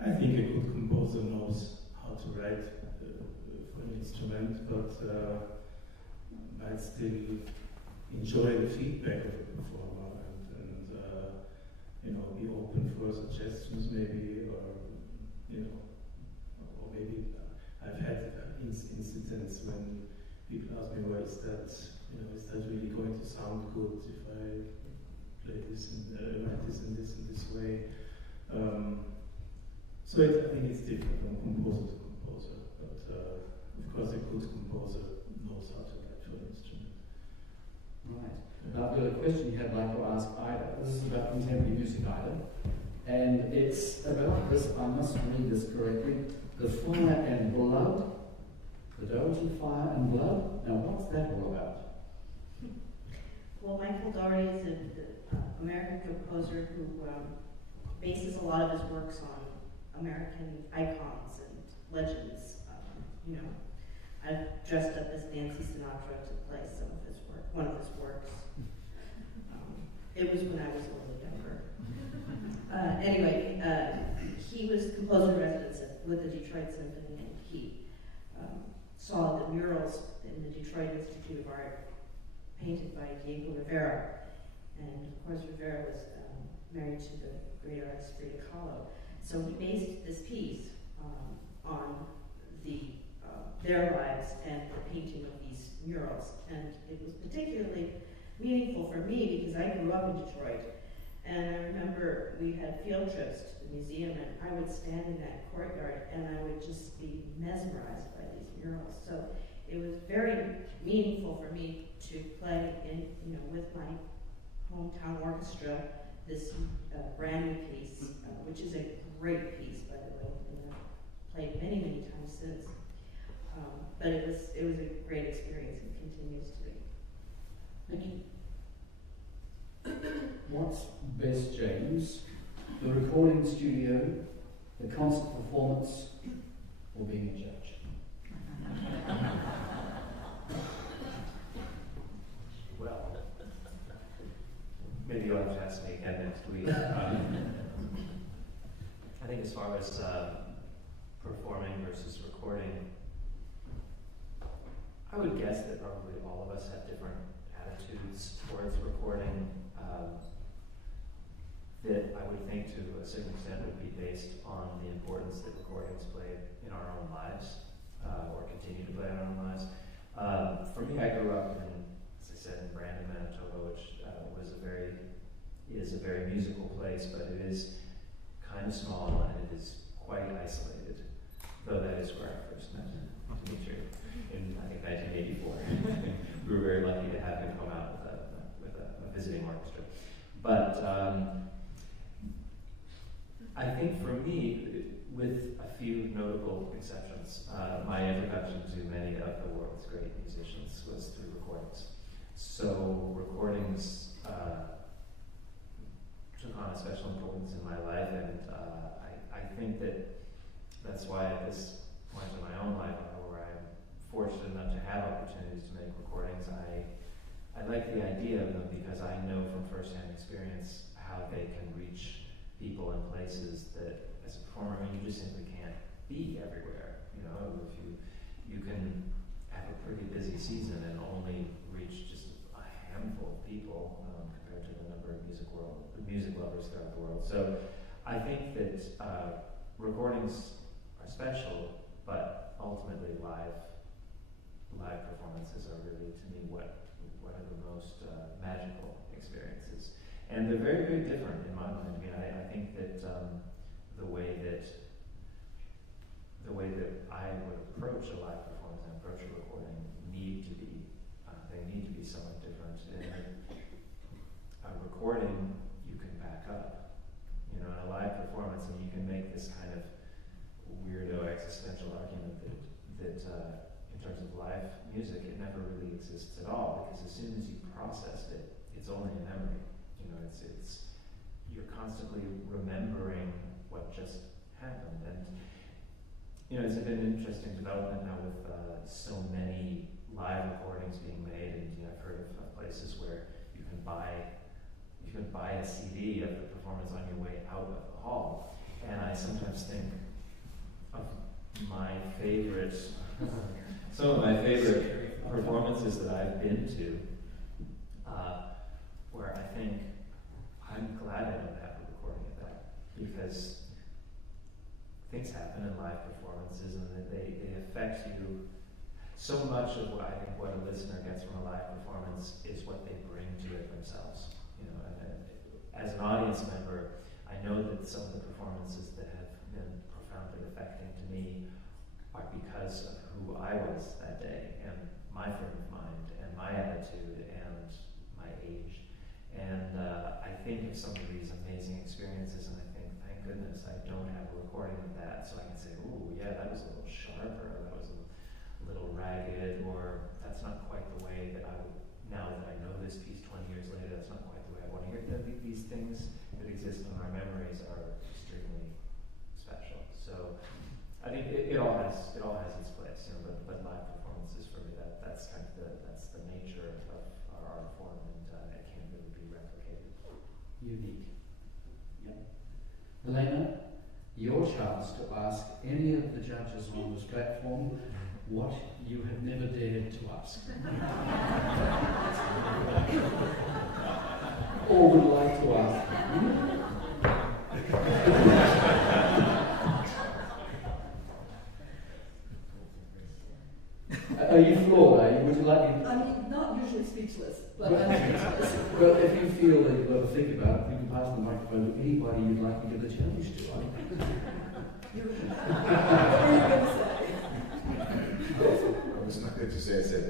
I think a good composer knows how to write for an instrument, but I'd still enjoy the feedback of a performer and you know, be open for suggestions maybe, or you know, or maybe I've had incidents when people ask me, well, is that really going to sound good if I play this and write this in this way? So I think it's different from composer to composer, but of course a good composer knows how to write for an instrument. Right. Now, I've got a question you had like to ask Ida. This is about contemporary music, Ida. And it's about this, I must read this correctly, the fire and blood, the Doherty fire and blood. Now, what's that all about? Well, Michael Doherty is an American composer who bases a lot of his works on American icons and legends. You know, I've dressed up as Nancy Sinatra to play some of his work, one of his works. It was when I was a little younger. Anyway, he was composer in residence with the Detroit Symphony, and he saw the murals in the Detroit Institute of Art painted by Diego Rivera. And of course, Rivera was married to the great artist Frida Kahlo. So he based this piece on their lives and the painting of these murals. And it was particularly meaningful for me because I grew up in Detroit. And I remember we had field trips to the museum, and I would stand in that courtyard and I would just be mesmerized by these murals. So it was very meaningful for me to play in, you know, with my hometown orchestra, this brand new piece, which is a great piece, by the way, and I've played many, many times since. But it was a great experience and continues to be. Thank you. What's best, James? The recording studio, the concert performance, or being a judge? Well, maybe you'll have to ask me again next week. I think as far as performing versus recording, I would guess that probably all of us have different attitudes towards recording. That I would think to a certain extent would be based on the importance that recordings play in our own lives, or continue to play in our own lives. For me, I grew up in, as I said, in Brandon, Manitoba, which is a very musical place, but it is kind of small and it is quite isolated, though that is where I first met Dimitri in, I think, 1984. We were very lucky to have him come out with a visiting orchestra. But I think for me, with a few notable exceptions, my introduction to many of the world's great musicians was through recordings. So recordings took on a special importance in my life, and I think that's why at this point in my own life, where I'm fortunate enough to have opportunities to make recordings, I like the idea of them because I know from firsthand experience how they can reach people in places that, as a performer, you just simply can't be everywhere. You know, if you can have a pretty busy season and only reach just a handful of people compared to the number of music lovers throughout the world. So I think that recordings are special, but ultimately live performances are really, to me, what are the most magical experiences. And they're very, very different in my mind. I mean, I think that the way that I would approach a live performance and approach a recording need to be somewhat different. In a recording, you can back up. You know, in a live performance, and you can make this kind of weirdo existential argument that in terms of live music, it never really exists at all, because as soon as you process it, it's only a memory. You know, it's you're constantly remembering what just happened. And you know, it's been an interesting development now with so many live recordings being made, and you know, I've heard of places where you can buy a CD of the performance on your way out of the hall. And I sometimes think of some of my favorite performances that I've been to, where I think I'm glad I don't have a recording of that, because things happen in live performances, and they affect you. So much of what a listener gets from a live performance is what they bring to it themselves. You know, and as an audience member, I know that some of the performances that have been profoundly affecting to me are because of who I was that day, and my frame of mind, and my attitude, and my age. And I think of some of these amazing experiences, and I think, thank goodness I don't have a recording of that, so I can say, oh yeah, that was a little sharper, that was a little ragged, or that's not quite the way that I would, now that I know this piece 20 years later, that's not quite the way I want to hear it. These things that exist in our memories are extremely special. So I think it all has its place, you know, but live performances for me, that's kind of the nature of our art form, and it can't really be replicated. Unique. Yeah. Elena, your chance to ask any of the judges on this platform what you have never dared to ask. Or would like to ask. Are you floored, are you? Would you like me? I mean, not usually speechless, but I'm speechless. Well, if you feel that you've got to think about it, you can pass the microphone to anybody you'd like to give the challenge to. What are you going to say? I was not going to say, I said,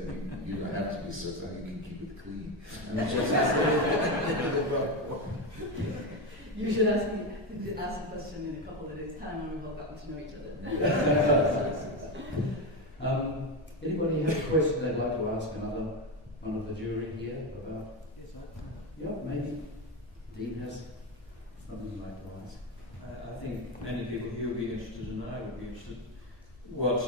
you don't have to be so far, you can keep it clean. You should ask a question in a couple of days' time when we've all gotten to know each other. Anybody have a question they'd like to ask another one of the jury here about? Yes, Yeah, maybe. Dean has something he'd like to ask. I think many people here would be interested, and I would be interested, what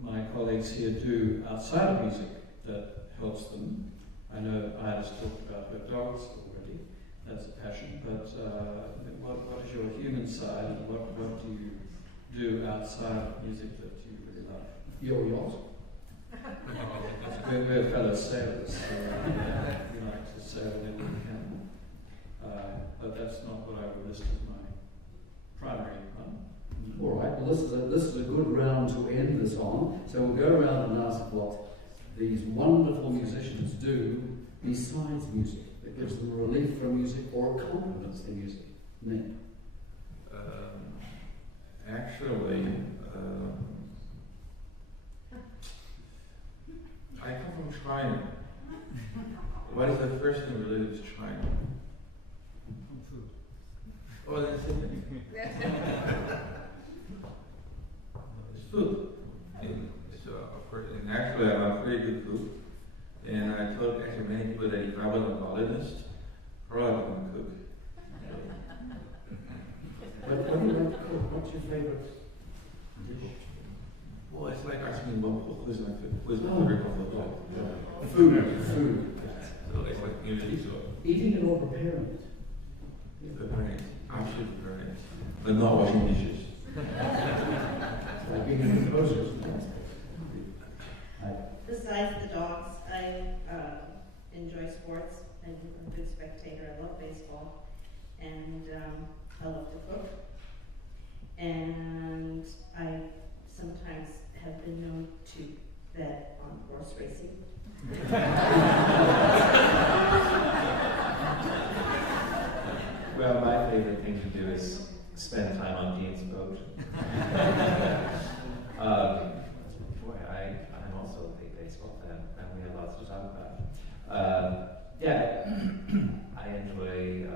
my colleagues here do outside of music that helps them. I know Ida's talked about her dogs already, that's a passion, but what is your human side, and what do you do outside of music that you really love? Your yacht? We're fellow sailors, so we like to sail whenever we can. But that's not what I would list as my primary one. All right, well this is a good round to end this on. So we'll go around and ask what these wonderful musicians do besides music, that gives them relief from music or compliments in music. Nick? Actually, I come from China. What is the first thing related to China? Food. Oh, that's it. violinist, or I'm going to cook. What do you like to cook? What's your favorite dish? Well, it's like asking who's my favorite comfort food. Food. So it's like usually so. Eating it or preparing it? Preparing it. Actually preparing it. But not washing dishes. Like being in the process. Besides the dogs, I enjoy sports. I'm a good spectator. I love baseball. And I love to cook. And I sometimes have been known to bet on horse racing. Well, my favorite thing to do is spend time on Dean's boat. Boy, I'm also a big baseball fan, and we have lots to talk about. Yeah, I enjoy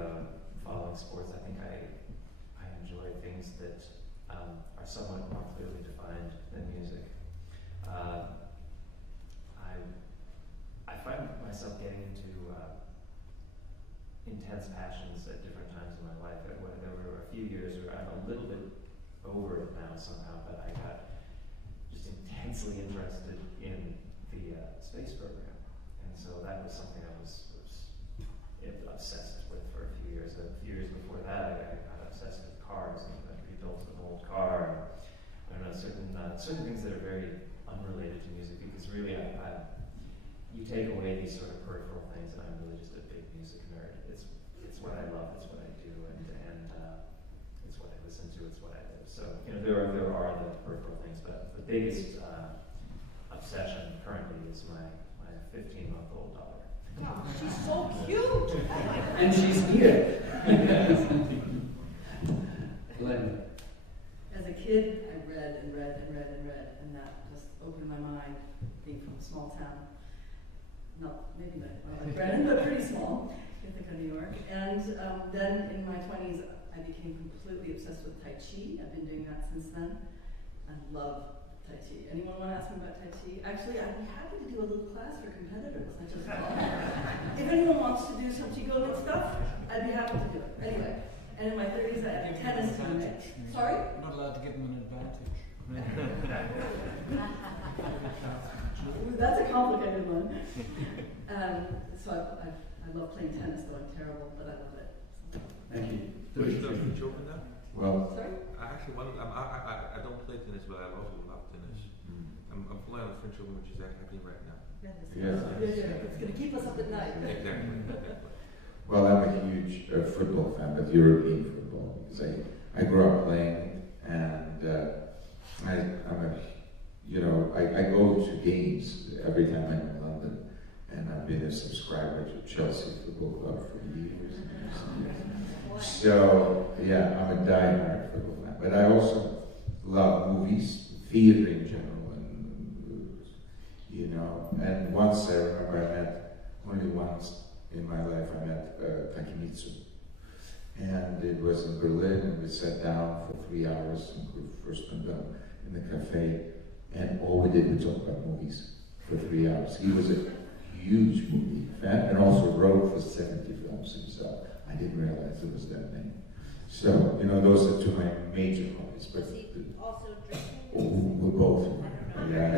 following sports. I think I enjoy things that are somewhat more clearly defined than music. I find myself getting into intense passions at different times in my life. There were a few years where I'm a little bit over it now somehow, but I got just intensely interested in the space program. And so that was something I was obsessed with for a few years. A few years before that, I got obsessed with cars and I rebuilt an old car. I don't know, certain things that are very unrelated to music, because really you take away these sort of peripheral things, and I'm really just a big music nerd. It's what I love, it's what I do, and it's what I listen to, it's what I live. So, there are the peripheral things, but the biggest obsession currently is my 15-month-old daughter. Oh, she's so cute! And she's here. As a kid, I read, and that just opened my mind, being from a small town. Maybe not like Brennan, but pretty small, Ithaca, New York. And then in my 20s, I became completely obsessed with Tai Chi. I've been doing that since then. I love Tai Chi. Anyone want to ask me about Tai Chi? Actually, I'd be happy to do a little class for competitors. If anyone wants to do some Qigong and stuff, I'd be happy to do it. Anyway, and in my 30s, I had a tennis teammate. Sorry? You're not allowed to give them an advantage. That's a complicated one. So I love playing tennis, though I'm terrible, but I love it. Thank you. Children now? Well, Sorry? I actually I don't play tennis, but I also love tennis. I'm playing a French Open, which is happening right now. yeah. It's going to keep us up at night. Exactly. Well, I'm a huge football fan, but European football, because I grew up playing, and I go to games every time I'm in London, and I've been a subscriber to Chelsea Football Club for years. So, yeah, I'm a diehard football fan. But I also love movies, theater in general, and once I remember only once in my life I met Takemitsu. And it was in Berlin, and we sat down for 3 hours, and we first went down in the cafe, and all we did was talk about movies for 3 hours. He was a huge movie fan, and also wrote for 70 films himself. I didn't realize it was that many. So, those are two of my major hobbies. But Was he also drinking? we're both. Yeah.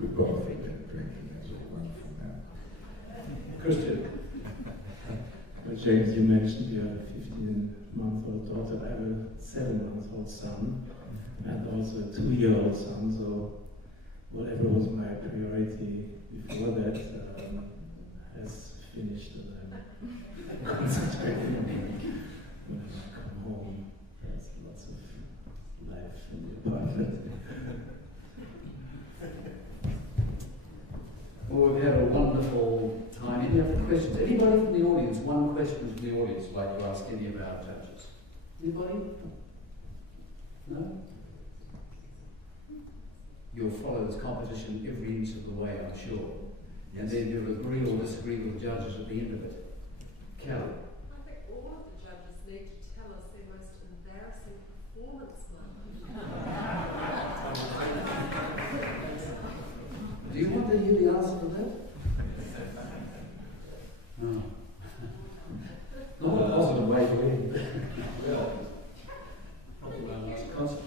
We both have been drinking as a wonderful man. Christian. James, you mentioned your 15-month-old daughter. I have a 7-month-old son and also a 2-year-old son, so whatever was my priority before that has finished, and I'm concentrating when I come home. There's lots of life in the apartment. Well, we've had a wonderful time. Any other questions? Anybody from the audience? One question from the audience would like to ask any of our judges. Anybody? No? You'll follow this competition every inch of the way, I'm sure. And then you'll agree or disagree with the judges at the end of it. Kelly? I think all of the judges need to tell us their most embarrassing performance moment. Do you want to hear the answer to that? Oh. Not a positive way to end. Well, probably my last concert.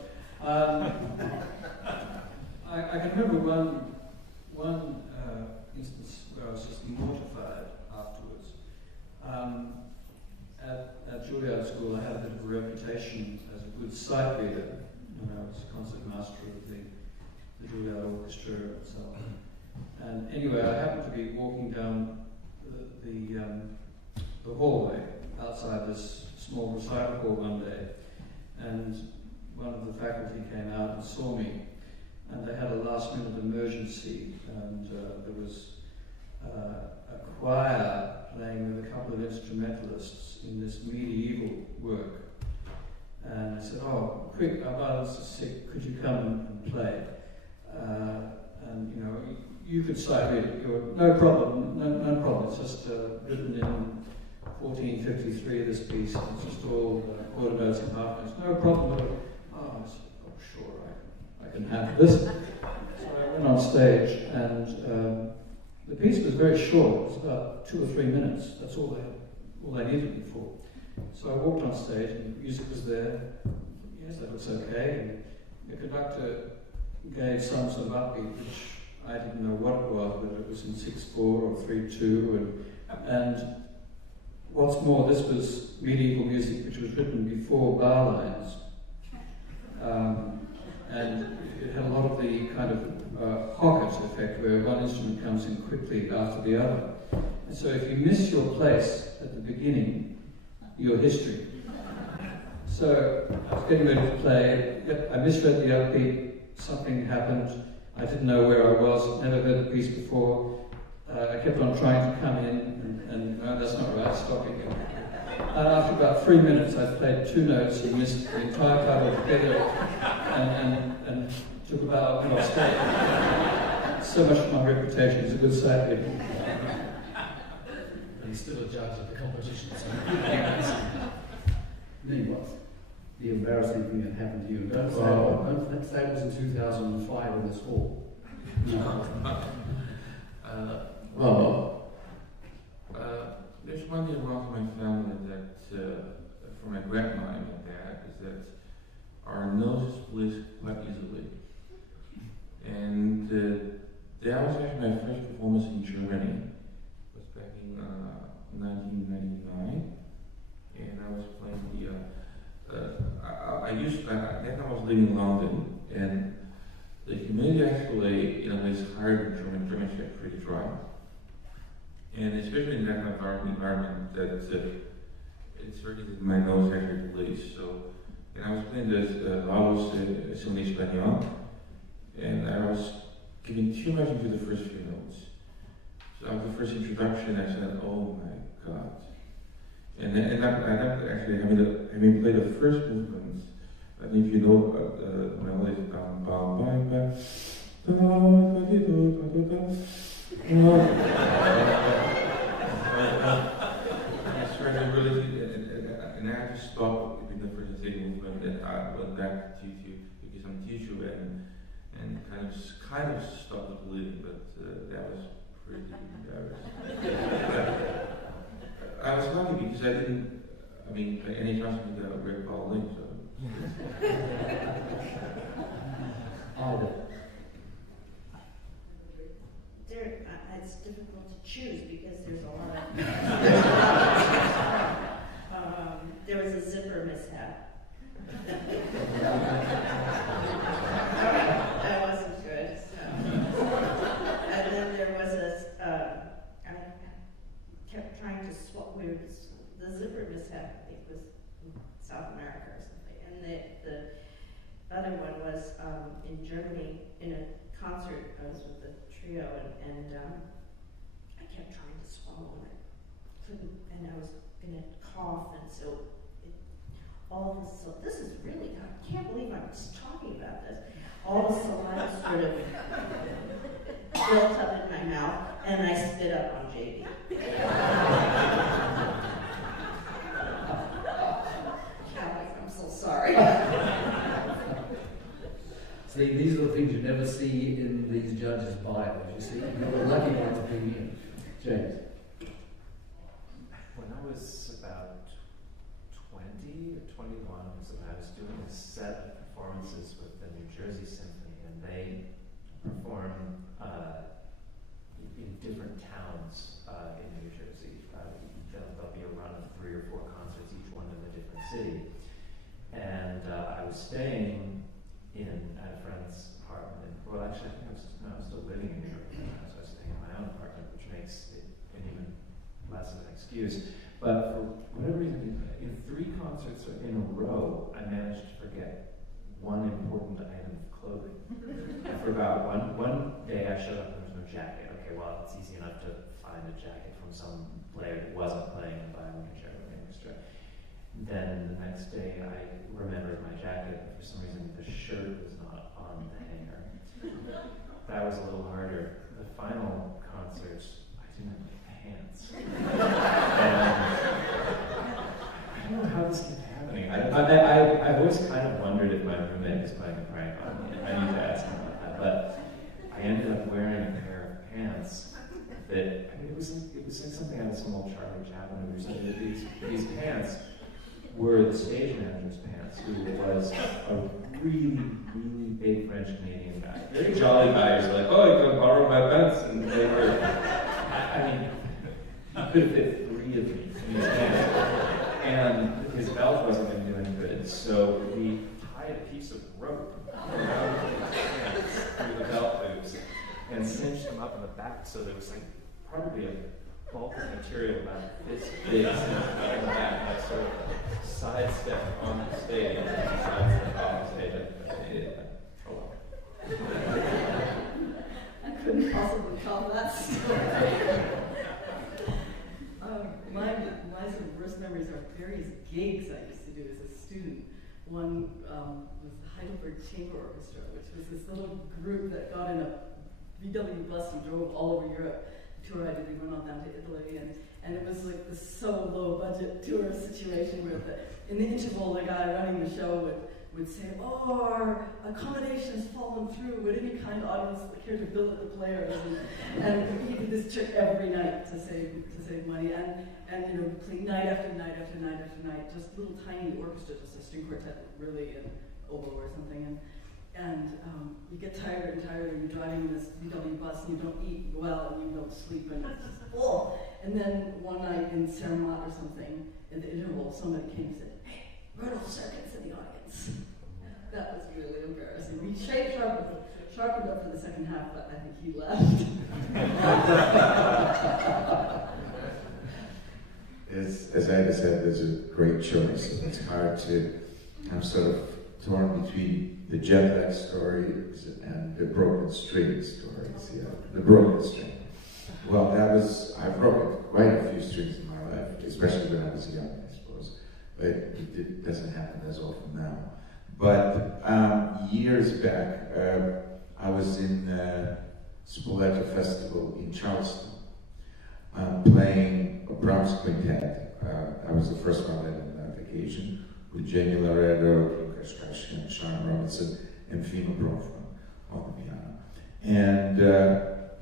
I can remember one instance where I was just mortified afterwards. At Juilliard School, I had a bit of a reputation as a good sight reader, and I was concert master of the Juilliard Orchestra and so on. And anyway, I happened to be walking down the hallway outside this small recital hall one day, and one of the faculty came out and saw me, and they had a last-minute emergency, and there was a choir playing with a couple of instrumentalists in this medieval work. And I said, "Oh, quick, our violinist is sick, could you come and play?" And you know, you could sight read it. No problem, no problem. It's just written in 1453, this piece. It's just all quarter notes and half notes. No problem at all. Oh, I said, "Oh, sure, I can handle this." So I went on stage, and the piece was very short. It was about 2 or 3 minutes. That's all they needed me for. So I walked on stage, and the music was there. Yes, that looks okay. And the conductor gave some sort of upbeat, which I didn't know what it was, whether it was in 6/4 or 3/2, and what's more, this was medieval music which was written before bar lines, and it had a lot of the kind of pocket effect where one instrument comes in quickly after the other. And so if you miss your place at the beginning, you're history. So I was getting ready to play, I misread the upbeat, something happened, I didn't know where I was, never heard the piece before. I kept on trying to come in, and no, that's not right, stop again. And after about 3 minutes, I played 2 notes and missed the entire part altogether, and took about went off stage. So much for my reputation as a good sight reader. And he's still a judge at the competition, so. Then what's the embarrassing thing that happened to you? Don't say it was in 2005 in this hall. No. There's one thing wrong with my family that, for my grandma and my dad, is that our noses split quite easily. And that was actually my first performance in Germany. It was back in 1999, and I was playing the. Then I was living in London, and the humidity actually, is higher than German. Germans get pretty dry. And especially in that kind of environment, that it's really that my nose actually bleeds. So, and I was playing this Laos Symphony Español, and I was giving too much into the first few notes. So after the first introduction, I said, "Oh my God!" And actually having played the first movement, I don't know if you know the melody is bam bam bam bam. I started really, and I had to stop in the first movement, and I went back to get some tissue and kind of stopped the bleeding, but that was pretty embarrassing. I was lucky because by any chance I got a great violin, so. It's difficult to choose because there's a lot of. There was a zipper mishap. That wasn't good. So. And then there was I kept trying to swap. The zipper mishap, I think, was in South America or something, and the other one was in Germany in a concert. I was with the trio, and I kept trying to swallow, and I couldn't, and I was going to cough, and so this is really, I can't believe I'm just talking about this. All the saliva sort of built up in my mouth, and I spit up on JD. I'm so sorry. See, these are the things you never see in these judges' bios, you see. You're lucky ones being in. James. 20 or 21, so I was doing a set of performances with the New Jersey Symphony, and they perform in different towns in New Jersey. There'll be a run of 3 or 4 concerts, each one in a different city. And I was staying at a friend's apartment. Well, actually, I think I was still living in New York at the time, so I was staying in my own apartment, which makes it an even less of an excuse. But for whatever reason, in 3 concerts in a row, I managed to forget one important item of clothing. I forgot one day I showed up and there was no jacket. Okay, well, it's easy enough to find a jacket from some player who wasn't playing a violin concerto or orchestra. Then the next day I remembered my jacket, and for some reason the shirt was not on the hanger. That was a little harder. The final concerts, I didn't have my pants. And I don't know how this kept happening. I've always kind of wondered if my roommate was playing a prank on me. I need to ask him about that. But I ended up wearing a pair of pants that, I mean, it was like something out of some old Charlie Chaplin movie or something. These pants were the stage manager's pants, who was a really, really big French Canadian guy. Very jolly guy. He was like, oh, you can borrow my pants. And they were, I mean, you could have fit 3 of me in his pants. And his belt wasn't going to do any good. So we tied a piece of rope around his pants through the belt loops and cinched them up in the back, so there was like probably a bulk of material about this big in the back. And I sort of sidestepped on the stage, sidestepped off the stage. Oh well. I couldn't possibly tell that story. My sort of worst memories are various gigs I used to do as a student. One was the Heidelberg Chamber Orchestra, which was this little group that got in a VW bus and drove all over Europe. The tour I did, we went on down to Italy, and it was like this so low budget tour situation where in the interval the guy running the show would say, oh, our accommodation has fallen through, would any kind audience care to billet the players? And he did this trick every night to save money, and you know, playing night after night after night after night, just little tiny orchestra, just a string quartet, really, an oboe or something, and you get tired and tired, and you're driving this VW bus, and you don't eat well, and you don't sleep, and it's just full. And then one night in Cermat or something, in the interval, somebody came and said, hey, Rudolph Serkin's in the audience. That was really embarrassing. We sharpened up for the second half, but I think he left. As Ada said, there's a great choice. It's hard to, I'm sort of torn between the jet lag stories and the broken string stories. Yeah, the broken string. Well, I've broken quite a few strings in my life, especially when I was young, I suppose. But it doesn't happen as often now. But years back, I was in Spoleto Festival in Charleston, playing a Brahms quintet. I was the first violin on that occasion, with Jenny Laredo, Lucas Kashkin, Sean Robinson, and Fima Brofman on the piano. And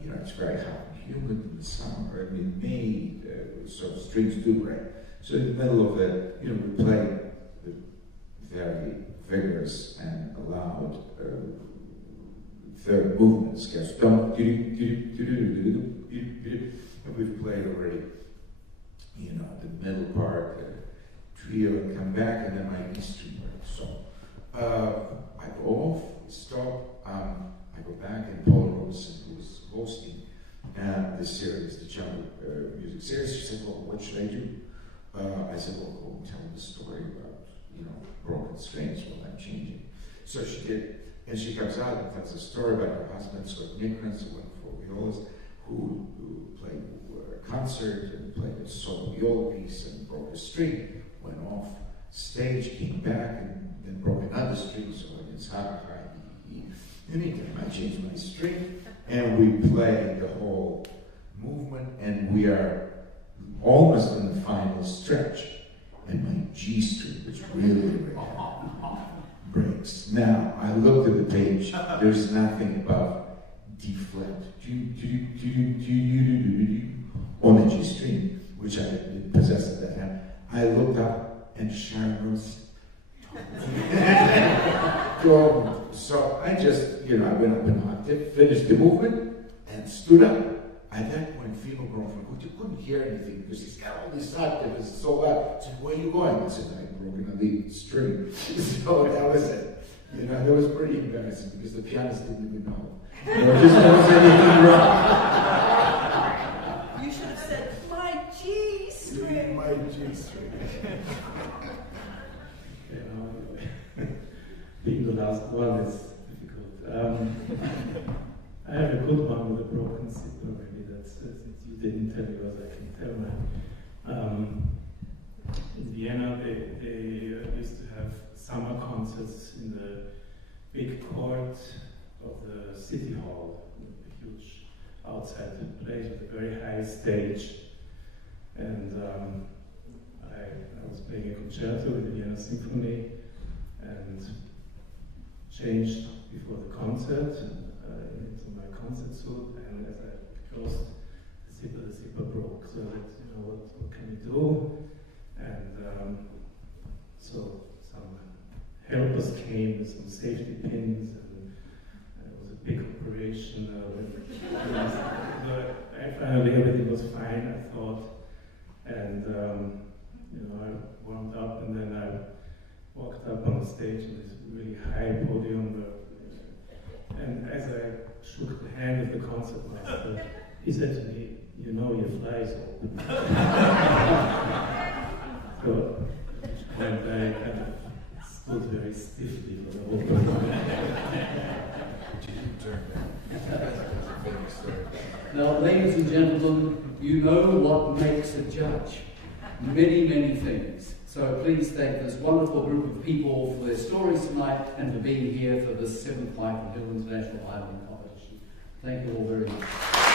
you know, it's very hot and humid in the summer. I mean, May, so strings do break. So in the middle of it, you know, we play the very vigorous and loud third movement scales. And we've played already, you know, the middle part, the trio, and come back, and then my E string breaks. So I go off, stop, I go back, and Paula Robeson, who was hosting the series, the chamber music series, she said, well, what should I do? I said, well, go tell the story about, you know, broken strings while I'm changing. So she did, and she comes out and tells a story about her husband, Scott Nicholas, who went for violas, who played a concert and played a solo viola piece and broke a string, went off stage, came back, and then broke another string, so I did ha. In the meantime, I changed my string, and we play the whole movement, and we are almost in the final stretch, and my G string, which really breaks. Now, I looked at the page, there's nothing above D flat, on the G string, which I didn't possess at that time. I looked up, and Sharon Rose you know, I went up an octave, finished the movement, and stood up. At that point, female girlfriend, you couldn't hear anything because he's got all these octaves, it's so loud. I said, where are you going? I said, I've broken a lead string. So that was it. You know, that was pretty embarrassing because the pianist didn't even know. You know, just knows anything wrong. You should have said, my G string. My G string. You know, being the last one is difficult. I have a good one with a broken zipper, maybe that's you didn't tell me, as I can tell now. In Vienna, they used to have summer concerts in the big court of the city hall, a huge outside place with a very high stage. And I was playing a concerto with the Vienna Symphony and changed before the concert into my concert suit, and as I closed the zipper broke. So that, you know, what can we do? And so some helpers came with some safety pins, and it was a big operation. Finally everything was fine, I thought, and you know, I warmed up, and then I walked up on the stage on this really high podium, and as I shook the hand of the concertmaster, he said to me, "You know your fly is open." So I kind of stood very stiffly for the whole time. Now, ladies and gentlemen, you know what makes a judge. Many, many things. So please thank this wonderful group of people for their stories tonight and for being here for this 7th Michael Hill International Violin Competition. Thank you all very much.